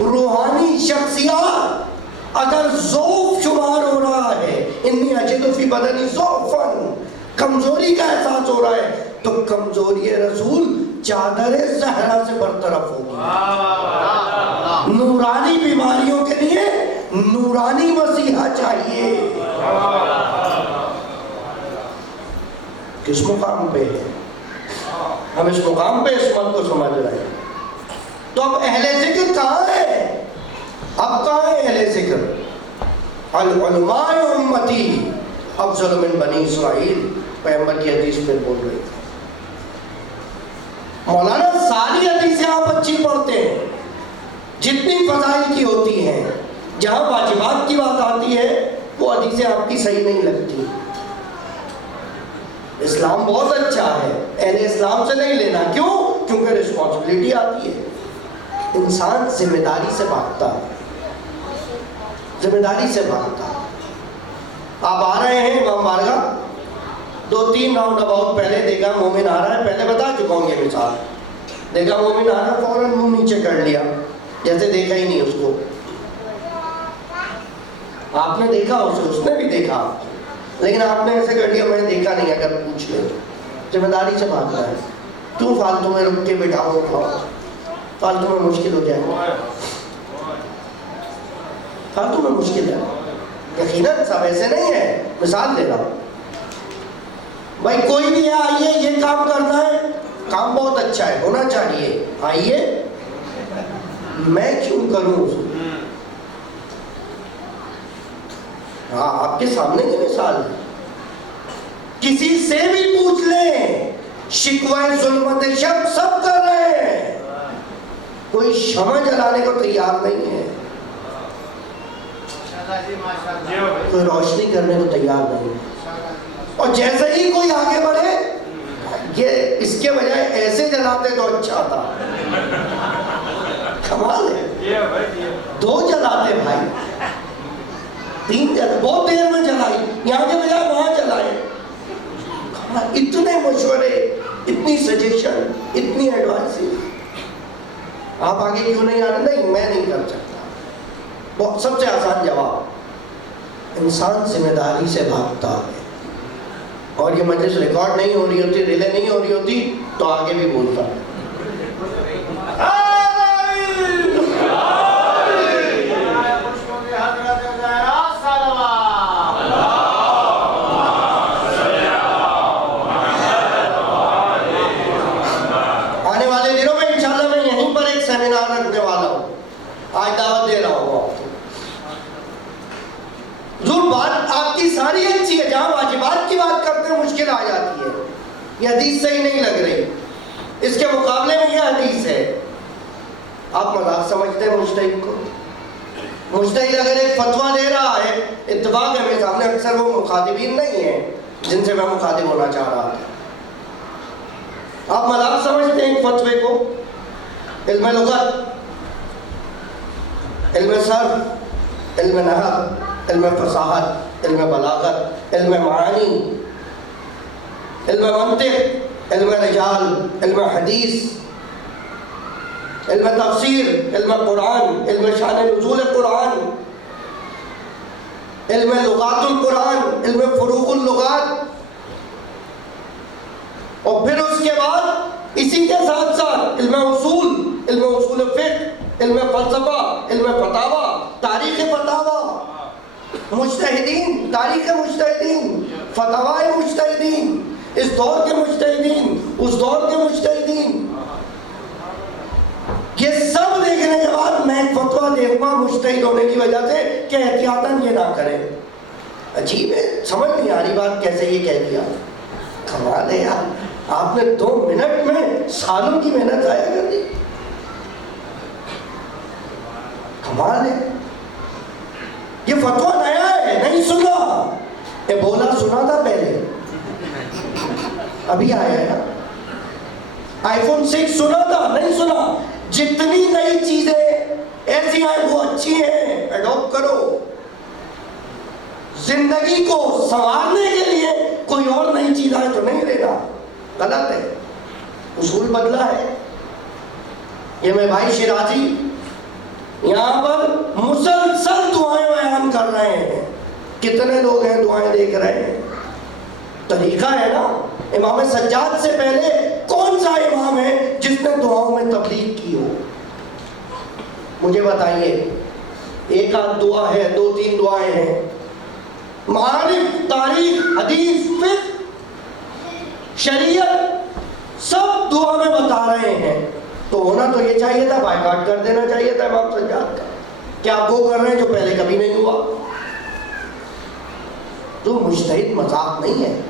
روحانی شخصیات، اگر ضعف شمار ہو رہا ہے، انی اجد فی بدنی ضعفا، کمزوری کا احساس ہو رہا ہے، تو کمزوری رسول چادر زہرا سے برطرف ہوگی۔ نورانی بیماریوں کے لیے نورانی مسیحا چاہیے۔ کس مقام پہ ہے؟ ہم اس مقام پہ عصمت کو سمجھ رہے ہیں۔ تو اب اہل ذکر کہاں ہے؟ اب کہاں ہے اہل ذکر؟ العلماء امتی افضل من بنی اسرائیل، پیغمبر کی حدیث میں بول رہی تھی۔ مولانا ساری حدیثیں آپ اچھی پڑھتے ہیں جتنی فضائل کی ہوتی ہیں، جہاں واجبات کی بات آتی ہے وہ حدیثیں آپ کی صحیح نہیں لگتی. اسلام بہت اچھا ہے، اہل اسلام سے نہیں لینا. کیوں؟ کیونکہ رسپانسبلٹی آتی ہے. انسان ذمہ داری سے بھاگتا ہے، ذمہ داری سے بھاگتا ہے. آپ آ رہے ہیں امام بارگاہ، 2-3 راؤنڈ اباؤٹ پہلے دیکھا مومن آ رہا ہے، پہلے بتا چکا ہوں یہ مثال. دیکھا مومن آ رہا ہے، فوراً منہ نیچے کر لیا جیسے دیکھا ہی نہیں اس کو. آپ نے دیکھا اسے، اس نے بھی دیکھا، لیکن آپ نے ایسے کر لیا میں نے دیکھا نہیں. اگر پوچھ لیں ذمہ داری سے بھاگتا ہے. کیوں فالتو میں رک کے بٹھاؤ اٹھاؤ، فالتو میں مشکل ہو جائے گا، فالتو میں مشکل ہے. یقیناً سب ایسے نہیں ہے. مثال دے رہا ہوں بھائی، کوئی بھی ہے آئیے یہ کام کرنا ہے، کام بہت اچھا ہے ہونا چاہیے، آئیے. میں کیوں کروں؟ ہاں آپ کے سامنے کی مثال ہے. کسی سے بھی پوچھ لیں، شکوہ ظلمت شب سب کر رہے ہیں، کوئی شمع جلانے کو تیار نہیں ہے، کوئی روشنی کرنے کو تیار نہیں ہے. اور جیسے ہی کوئی آگے بڑھے، یہ اس کے بجائے ایسے جلاتے تو اچھا تھا. کمال ہے. 2 جلاتے بھائی، 3 جلاتے، بہت دیر میں جلائی، یہاں کے بجائے وہاں جلائے. اتنے مشورے، اتنی سجیشن، اتنی ایڈوائسز. آپ آگے کیوں نہیں آ رہے؟ نہیں میں نہیں کر سکتا. سب سے آسان جواب، انسان ذمہ داری سے بھاگتا ہے. اور یہ مجلس ریکارڈ نہیں ہو رہی ہوتی، ریلے نہیں ہو رہی ہوتی تو آگے بھی بولتا. آنے والے دنوں میں انشاءاللہ میں یہیں پر ایک سیمینار رکھنے والا ہوں، آج دعوت دے رہا ہوں آپ کو. ضرور بات آپ کی ساری اچھی ہے، جہاں واجبات کی بات کرتے ہیں مشکل آ جاتی ہے. یہ حدیث صحیح نہیں لگ رہی، اس کے مقابلے میں یہ حدیث ہے. آپ مذاق سمجھتے ہیں مجتہد کو؟ مجتہد اگر ایک فتویٰ دے رہا ہے، اتفاق ہے میرے سامنے اکثر وہ مخاطبین نہیں ہیں جن سے میں مخاطب ہونا چاہ رہا تھا. آپ مذاق سمجھتے ہیں ایک فتوے کو؟ علم لغت، علم صرف، علم نحو، علم فصاحت، علم بلاغت، علم معانی، علم منطق، علم رجال، علم حدیث، علم تفسیر، علم قرآن، علم شان نزول قرآن، علم لغات القرآن، علم فروق اللغات. اور پھر اس کے بعد اسی کے ساتھ ساتھ علم اصول، علم اصول فقہ، علم فلسفہ، علم فتاوی، تاریخ فتاوی، مجتہدین، تاریخ مجتہدین، فتاوی مجتہدین، اس دور کے مجتہدین، اس دور کے مجتہدین. یہ سب دیکھنے کے بعد میں ایک فتویٰ دے گا مجتہد ہونے کی وجہ سے کہ احتیاطاً یہ نہ کریں. عجیب ہے، سمجھ نہیں آ رہی بات کیسے یہ کہہ دیا. کمال ہے یار، آپ نے 2 منٹ میں سالوں کی محنت ضائع کر دی. کمال ہے. یہ فتویٰ نیا ہے، نہیں سنا. یہ بولا سنا تھا پہلے، ابھی آیا ہے نا. آئی فون 6 سنا تھا، نہیں سنا. جتنی نئی چیزیں ایسی آئیں وہ اچھی ہیں، ایڈاپٹ کرو. زندگی کو سنوارنے کے لیے کوئی اور نئی چیز آئے تو نہیں لینا، غلط ہے. اصول بدلا ہے. یہ میں بھائی شیرازی یہاں پر مسلسل دعائیں بیان کر رہے ہیں. کتنے لوگ ہیں دعائیں دیکھ رہے ہیں؟ طریقہ ہے نا. امام سجاد سے پہلے کون سا امام ہے جس نے دعاؤں میں تبلیغ کی ہو؟ مجھے بتائیے. ایک آدھ دعا ہے، 2-3 دعائیں ہیں. معارف، تاریخ، حدیث، فقہ، شریعت سب دعا میں بتا رہے ہیں. تو ہونا تو یہ چاہیے تھا، بائیکاٹ کر دینا چاہیے تھا امام سجاد کا. کیا آپ وہ کر رہے ہیں جو پہلے کبھی نہیں ہوا؟ تو مجتہد مذاق نہیں ہے،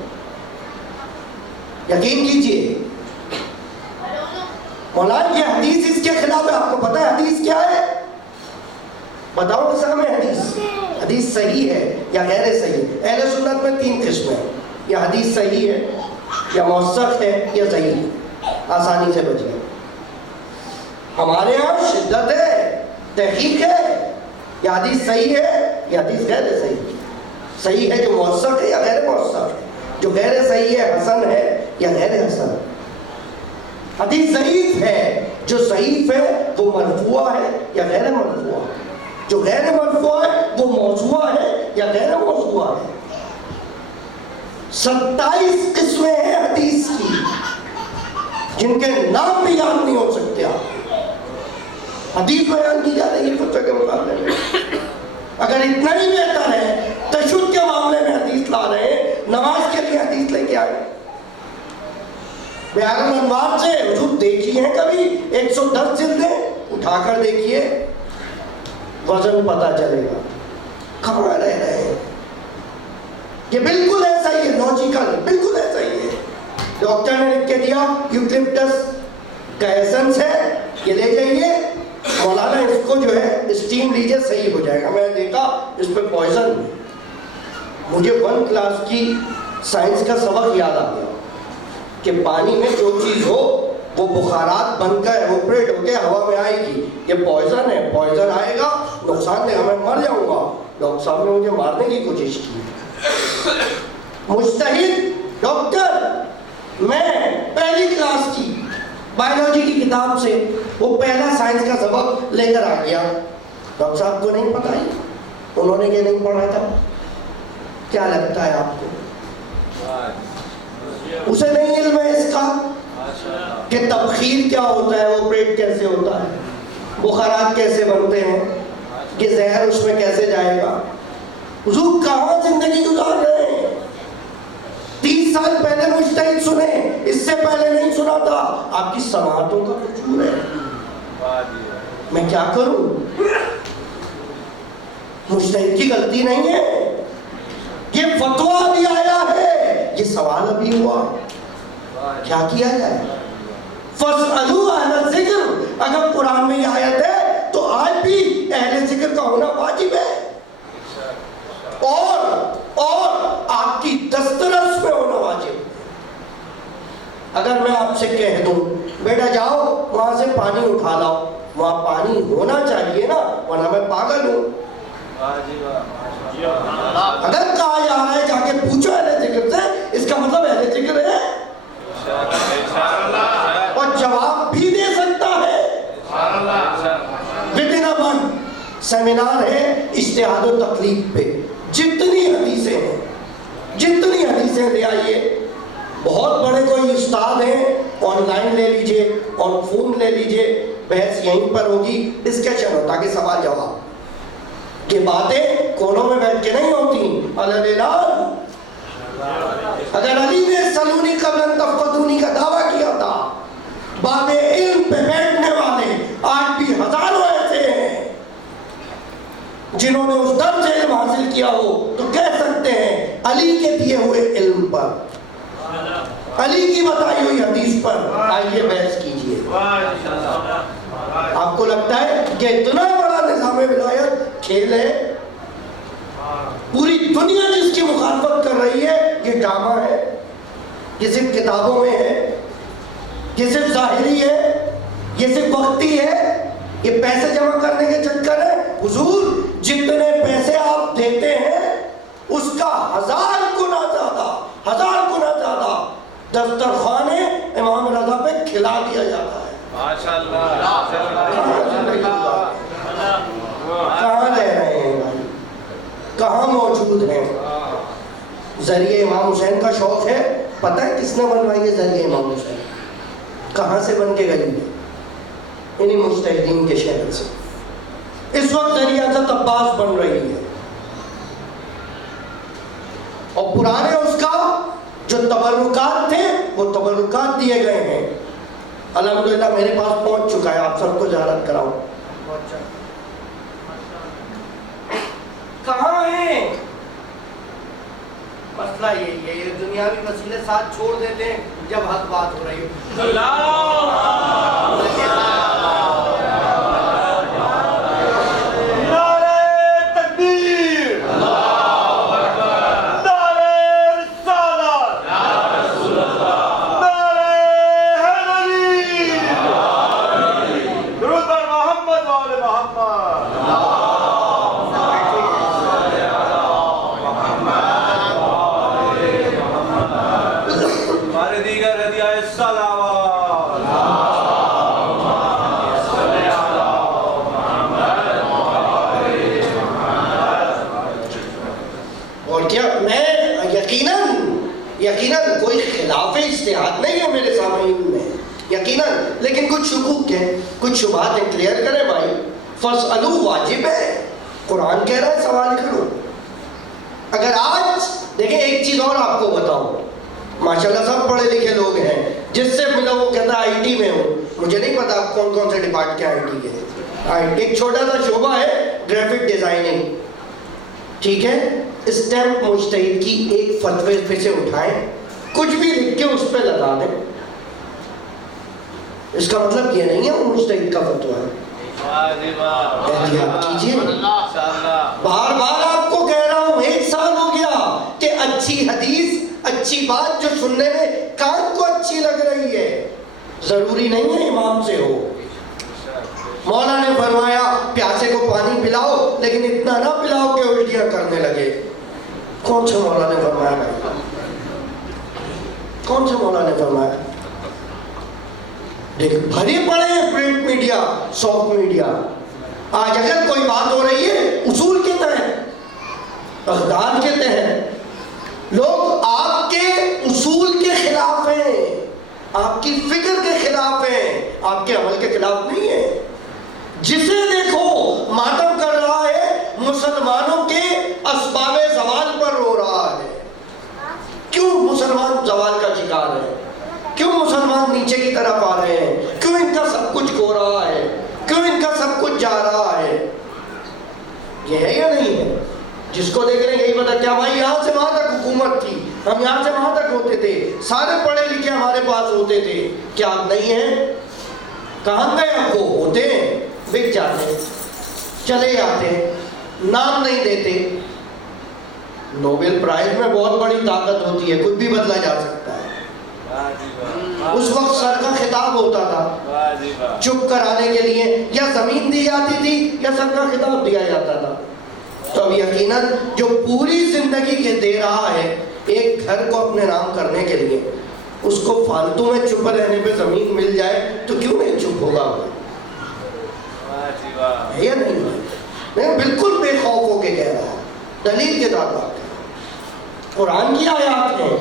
یقین کیجئے. مولانا یہ حدیث اس کے خلاف ہے. آپ کو پتہ ہے حدیث کیا ہے؟ بتاؤ کس میں حدیث؟ حدیث صحیح ہے یا غیر صحیح؟ اہل سنت میں 3 قسمیں ہیں، یا حدیث صحیح ہے یا موثق ہے یا ضعیف. آسانی سے بچ گئے. ہمارے ہاں شدت ہے، تحقیق ہے، یا حدیث صحیح ہے یا حدیث غیر صحیح. صحیح ہے جو موثق ہے یا غیر موثق ہے، جو غیر صحیح ہے حسن ہے یا غیر حسن. حدیث ضعیف ہے، جو ضعیف ہے وہ مرفوع ہے یا غیر مرفوع ہے، جو غیر مرفوع ہے وہ موضوع ہے یا غیر موضوع ہے. 27 قسمیں ہیں حدیث کی جن کے نام بھی یاد نہیں ہو سکتے. آپ حدیث بیان کی جا رہی ہے کچھ کے مقابلے میں. اگر اتنا ہی بہتر ہے تشہد کے معاملے میں حدیث لا رہے ہیں، نماز کے لیے حدیث لے کے آئے. بہار الانوار سے حضور دیکھیے ہیں کبھی 110 جلدیں اٹھا کر دیکھیے، وزن پتا چلے گا. کہاں رہ رہے ہیں؟ یہ بالکل ایسا ہی ہے، لاجیکل بالکل ایسا ہی ہے. ڈاکٹر نے لکھ کے دیا یوکلپٹس کا ایسنس ہے، یہ لے جائیے مولانا، اس کو جو ہے اسٹیم لیجیے صحیح ہو جائے گا. میں نے دیکھا اس پہ پوائزن. مجھے 1 کلاس کی سائنس کا سبق یاد آ گیا کہ پانی میں جو چیز ہو وہ بخارات بن کر ایوپریٹ ہو کے ہوا میں آئے گی. یہ پوائزن ہے، پوائزن آئے گا نقصان دے گا، میں مر جاؤں گا. ڈاکٹر صاحب نے مجھے مارنے کی کوشش کی. مجتہد ڈاکٹر، میں پہلی کلاس کی بایولوجی کی کتاب سے وہ پہلا سائنس کا سبق لے کر آ گیا. ڈاکٹر صاحب کو نہیں پتا ہی، انہوں نے یہ نہیں پڑھا تھا. کیا لگتا ہے آپ کو؟ اسے نہیں علم ہے اس کا کہ تبخیر کیا ہوتا ہے، وہ پیٹ کیسے ہوتا ہے، بخارات کیسے بنتے ہیں، کہ زہر اس میں کیسے جائے گا. حضور کہاں زندگی گزار رہے ہیں؟ 30 سال پہلے مجتہد سنے، اس سے پہلے نہیں سنا تھا. آپ کی سماعتوں کا رجوع ہے. میں کیا کروں؟ مجتہد کی غلطی نہیں ہے. یہ فتویٰ ابھی آیا ہے، یہ سوال ابھی ہوا، کیا کیا جائے؟ فَاسْأَلُوا أَهْلَ الذِّكْرِ. اگر قرآن میں یہ آیت ہے تو آج بھی اہل ذکر کا ہونا واجب ہے، اور آپ کی دسترس میں ہونا واجب. اگر میں آپ سے کہہ دوں بیٹا جاؤ وہاں سے پانی اٹھا لاؤ، وہاں پانی ہونا چاہیے نا، ورنہ میں پاگل ہوں. اگر کہا جا رہا ہے جا کے پوچھو اہل ذکر سے، اس کا مطلب اہل ذکر ہے اور جواب بھی دے سکتا ہے. within a month سیمینار ہے اجتہاد و تقلید پہ. جتنی حدیثیں لے آئیے. بہت بڑے کوئی استاد ہیں، آن لائن لے لیجئے، آن فون لے لیجئے، بحث یہیں پر ہوگی، ڈسکشن ہو تاکہ سوال جواب کی باتیں کونوں میں بیٹھ کے نہیں ہوتی. اگر علی نے سلونی قبل ان تفقدونی کا دعویٰ کیا تھا، باب علم پہ بیٹھنے والے آج بھی ہزاروں ایسے ہیں جنہوں نے اس درس علم حاصل کیا ہو تو کہہ سکتے ہیں علی کے دیے ہوئے علم پر، علی کی بتائی ہوئی حدیث پر آئیے بحث کیجئے. آپ کو لگتا ہے کہ اتنا بڑا نظام ولایت کھیل ہے؟ پوری دنیا جس کی مخالفت کر رہی ہے یہ ڈرامہ ہے، یہ صرف کتابوں میں ہے، یہ صرف ظاہری ہے، یہ صرف وقتی ہے، یہ پیسے جمع کرنے کے چکر ہے. حضور جتنے پیسے آپ دیتے ہیں اس کا 1000 گنا زیادہ دسترخوان امام رضا پہ کھلا دیا جاتا ہے. کہاں رہ رہے ہیں بھائی؟ کہاں موجود ہیں؟ ذریعہ امام حسین کا شوق ہے، پتہ ہے کس نے بنوائی ہے ذریعہ امام حسین؟ کہاں سے بن کے گئی ہے؟ انہی مجتہدین کے شہر سے. اس وقت ذریعہ حضرت عباس بن رہی ہے، اور پرانے اس کا جو تبرکات تھے وہ تبرکات دیے گئے ہیں. الحمدللہ میرے پاس پہنچ چکا ہے، آپ سب کو زیارت کراؤں. کہاں ہیں؟ مسئلہ یہی ہے، یہ دنیاوی وسیلے ساتھ چھوڑ دیتے ہیں جب حق بات ہو رہی ہو. یقیناً کوئی خلاف اجتہاد نہیں ہے میرے سامعین میں یقیناً، لیکن کچھ شکوک ہیں، کچھ شبہات ہیں، کلیئر کریں بھائی. فَاسْأَلُوا واجب ہے، قرآن کہہ رہا ہے سوال کرو. اگر آج دیکھیں ایک چیز اور آپ کو بتاؤں، ماشاءاللہ سب پڑھے لکھے لوگ ہیں، جس سے ملا وہ کہتا ہے آئی ٹی میں ہوں. مجھے نہیں پتا آپ کون کون سے ڈپارٹ کے آئی ٹی کے. ایک چھوٹا سا شعبہ ہے گرافک ڈیزائننگ، ٹھیک ہے. اسٹیمپ مجتہد کی ایک فتوے پہ سے اٹھائیں، کچھ بھی لکھ کے اس پہ لگا دیں. اس کا مطلب یہ نہیں ہے وہ مجتہد کا فتویٰ ہے. احتیاط کیجیے. بار بار آپ کو کہہ رہا ہوں، 1 سال ہو گیا کہ اچھی حدیث، اچھی بات جو سننے میں کان کو اچھی لگ رہی ہے، ضروری نہیں ہے امام سے ہو. مولا نے فرمایا پیاسے کو پانی پلاؤ لیکن اتنا نہ پلاؤ کہ الٹیاں کرنے لگے. کون سے مولا نے فرمایا بھائی؟ کون سے مولا نے فرمایا؟ دیکھ بھری پڑے ہیں پرنٹ میڈیا، سافٹ میڈیا. آج اگر کوئی بات ہو رہی ہے اصول کے تحت، اقدار کے تحت، لوگ آپ کے اصول کے خلاف ہیں، آپ کی فکر کے خلاف ہیں، آپ کے عمل کے خلاف نہیں ہے. جسے دیکھو ماتم کر رہا ہے، مسلمانوں کے اسباب زوال پر رو رہا ہے. کیوں مسلمان زوال کا شکار ہے؟ کیوں مسلمان نیچے کی طرف آ رہے ہیں؟ کیوں ان کا سب کچھ کھو رہا ہے؟ کیوں ان کا سب کچھ جا رہا ہے؟ یہ ہے یا نہیں ہے؟ جس کو دیکھ رہے ہیں یہی پتا کیا بھائی یہاں سے وہاں تک حکومت تھی، ہم یہاں سے وہاں تک ہوتے تھے، سارے پڑھے لکھے ہمارے پاس ہوتے تھے. کیا اب نہیں ہے؟ کہاں گئے اب وہ؟ ہوتے ہیں، بک جاتے ہیں، چلے جاتے ہیں، نام نہیں دیتے. نوبل پرائز میں بہت بڑی طاقت ہوتی ہے، کچھ بھی بدلا جا سکتا ہے. اس وقت سر کا خطاب ہوتا تھا چپ کرانے کے لیے، یا زمین دی جاتی تھی یا سر کا خطاب دیا جاتا تھا. تو اب یقیناً جو پوری زندگی کے دے رہا ہے ایک گھر کو اپنے نام کرنے کے لیے، اس کو فالتو میں چپ رہنے پہ زمین مل جائے تو کیوں نہیں چپ ہوگا؟ ہے یا نہیں؟ میں بالکل بے خوف ہو کے کہہ رہا ہوں، دلیل کے ساتھ بات کر رہا ہوں. قرآن کی آیات ہیں،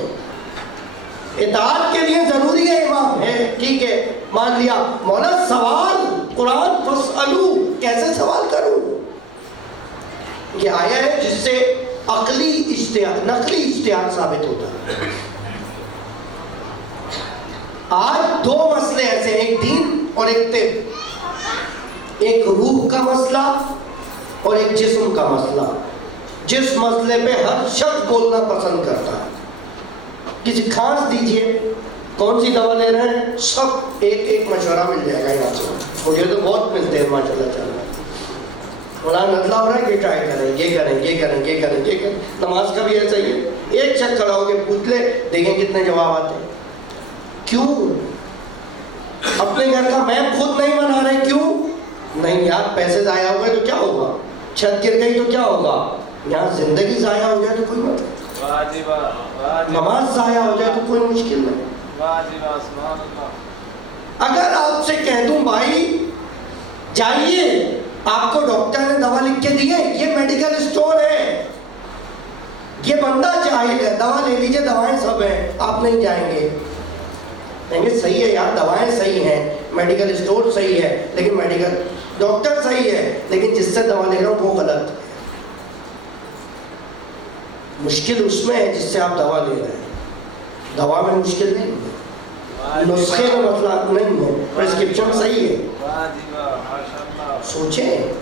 اطاعت کے لیے ضروری ہے امام ہے، ٹھیک ہے مان لیا. مولا سوال قرآن فاسألو، کیسے سوال کروں؟ یہ آیا ہے جس سے عقلی اجتہاد، نقلی اجتہاد ثابت ہوتا ہے. آج 2 مسئلے ایسے ہیں، ایک دین اور ایک طب، ایک روح کا مسئلہ اور ایک جسم کا مسئلہ. جس مسئلے پہ ہر شخص بولنا پسند کرتا ہے. کسی کھانس دیجئے، کون سی دوا لے رہے ہیں، سب ایک ایک مشورہ مل جائے گا یہاں سے. مجھے تو بہت ملتے ہیں ماشاءاللہ چل رہا ہے. مولانا نزلہ ہو رہا ہے، یہ ٹرائی کریں، یہ کریں، یہ کریں، یہ کریں، یہ کریں. نماز کا بھی ایسا ہی ہے، ایک شخص کھڑا ہو کے پوچھ لے، دیکھیں کتنے جواب آتے ہیں. کیوں؟ اپنے گھر کا میپ خود نہیں بنا رہے. کیوں نہیں یار؟ پیسے ضائع ہو گئے تو کیا ہوگا، چھت گر گئی تو کیا ہوگا، یہاں زندگی ضائع ہو جائے تو کوئی مطلب، نماز ضائع ہو جائے تو کوئی مشکل نہیں. اگر آپ سے کہہ دوں بھائی جائیے، آپ کو ڈاکٹر نے دوا لکھ کے دی ہے، یہ میڈیکل اسٹور ہے، یہ بندہ جاہل ہے، دوا لے لیجئے، دوائیں سب ہیں، آپ نہیں جائیں گے. کہیں گے صحیح ہے یار، دوائیں صحیح ہیں، میڈیکل اسٹور صحیح ہے، لیکن میڈیکل ڈاکٹر صحیح ہے، لیکن جس سے دوا لے رہا ہوں وہ غلط. مشکل اس میں ہے جس سے آپ دوا لے رہے ہیں، دوا میں مشکل نہیں ہے، نسخے میں مسئلہ نہیں ہے، پرسکرپشن صحیح ہے. سوچیں،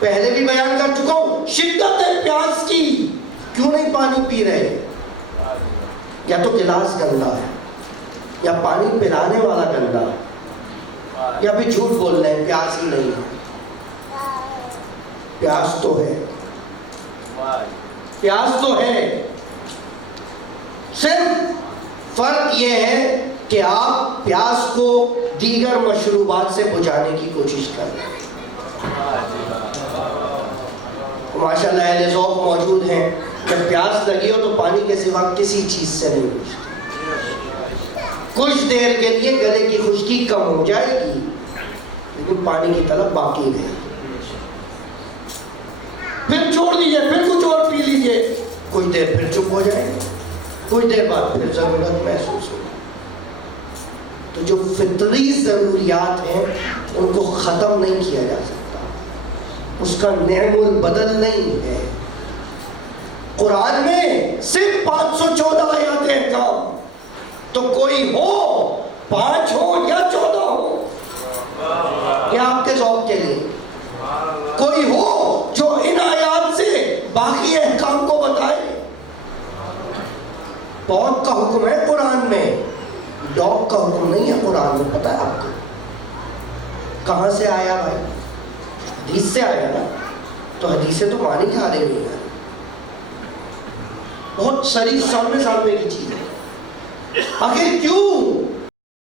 پہلے بھی بیان کر چکا ہوں، شدت ہے پیاس کی، کیوں نہیں پانی پی رہے؟ یا تو گلاس گندا ہے، یا پانی پلانے والا گندا ہے، یا بھی جھوٹ بول رہے ہیں پیاس ہی نہیں ہے. پیاس تو ہے، پیاس تو ہے. صرف فرق یہ ہے کہ آپ پیاس کو دیگر مشروبات سے بجھانے کی کوشش کر رہے ہیں. ماشاءاللہ اہل ذوق موجود ہیں، جب پیاس لگی ہو تو پانی کے سوا کسی چیز سے نہیں بجھتے. کچھ دیر کے لیے گلے کی خشکی کم ہو جائے گی لیکن پانی کی طلب باقی رہے گی. پھر چھوڑ دیجئے، پھر کچھ اور پی لیجئے، کچھ دیر پھر چپ ہو جائے گا. کچھ دیر بعد پھر ضرورت محسوس ہوگی. تو جو فطری ضروریات ہیں ان کو ختم نہیں کیا جا سکتا, اس کا نعم البدل نہیں ہے. قرآن میں صرف 514 آیات احکام, تو کوئی ہو 5 ہو یا 14 ہو, یا آپ کے ذوق کے لیے کوئی ہو جو ان آیات سے باقی احکام کو بتائے. پاک کا حکم ہے قرآن میں, ڈاگ کا حکم نہیں ہے قرآن میں. پتہ ہے آپ کو کہاں سے آیا بھائی؟ حدیث سے آیا نا. تو حدیثیں تو مانی کھا رہی نہیں ہے, بہت ساری سامنے کی چیز ہے. آخر کیوں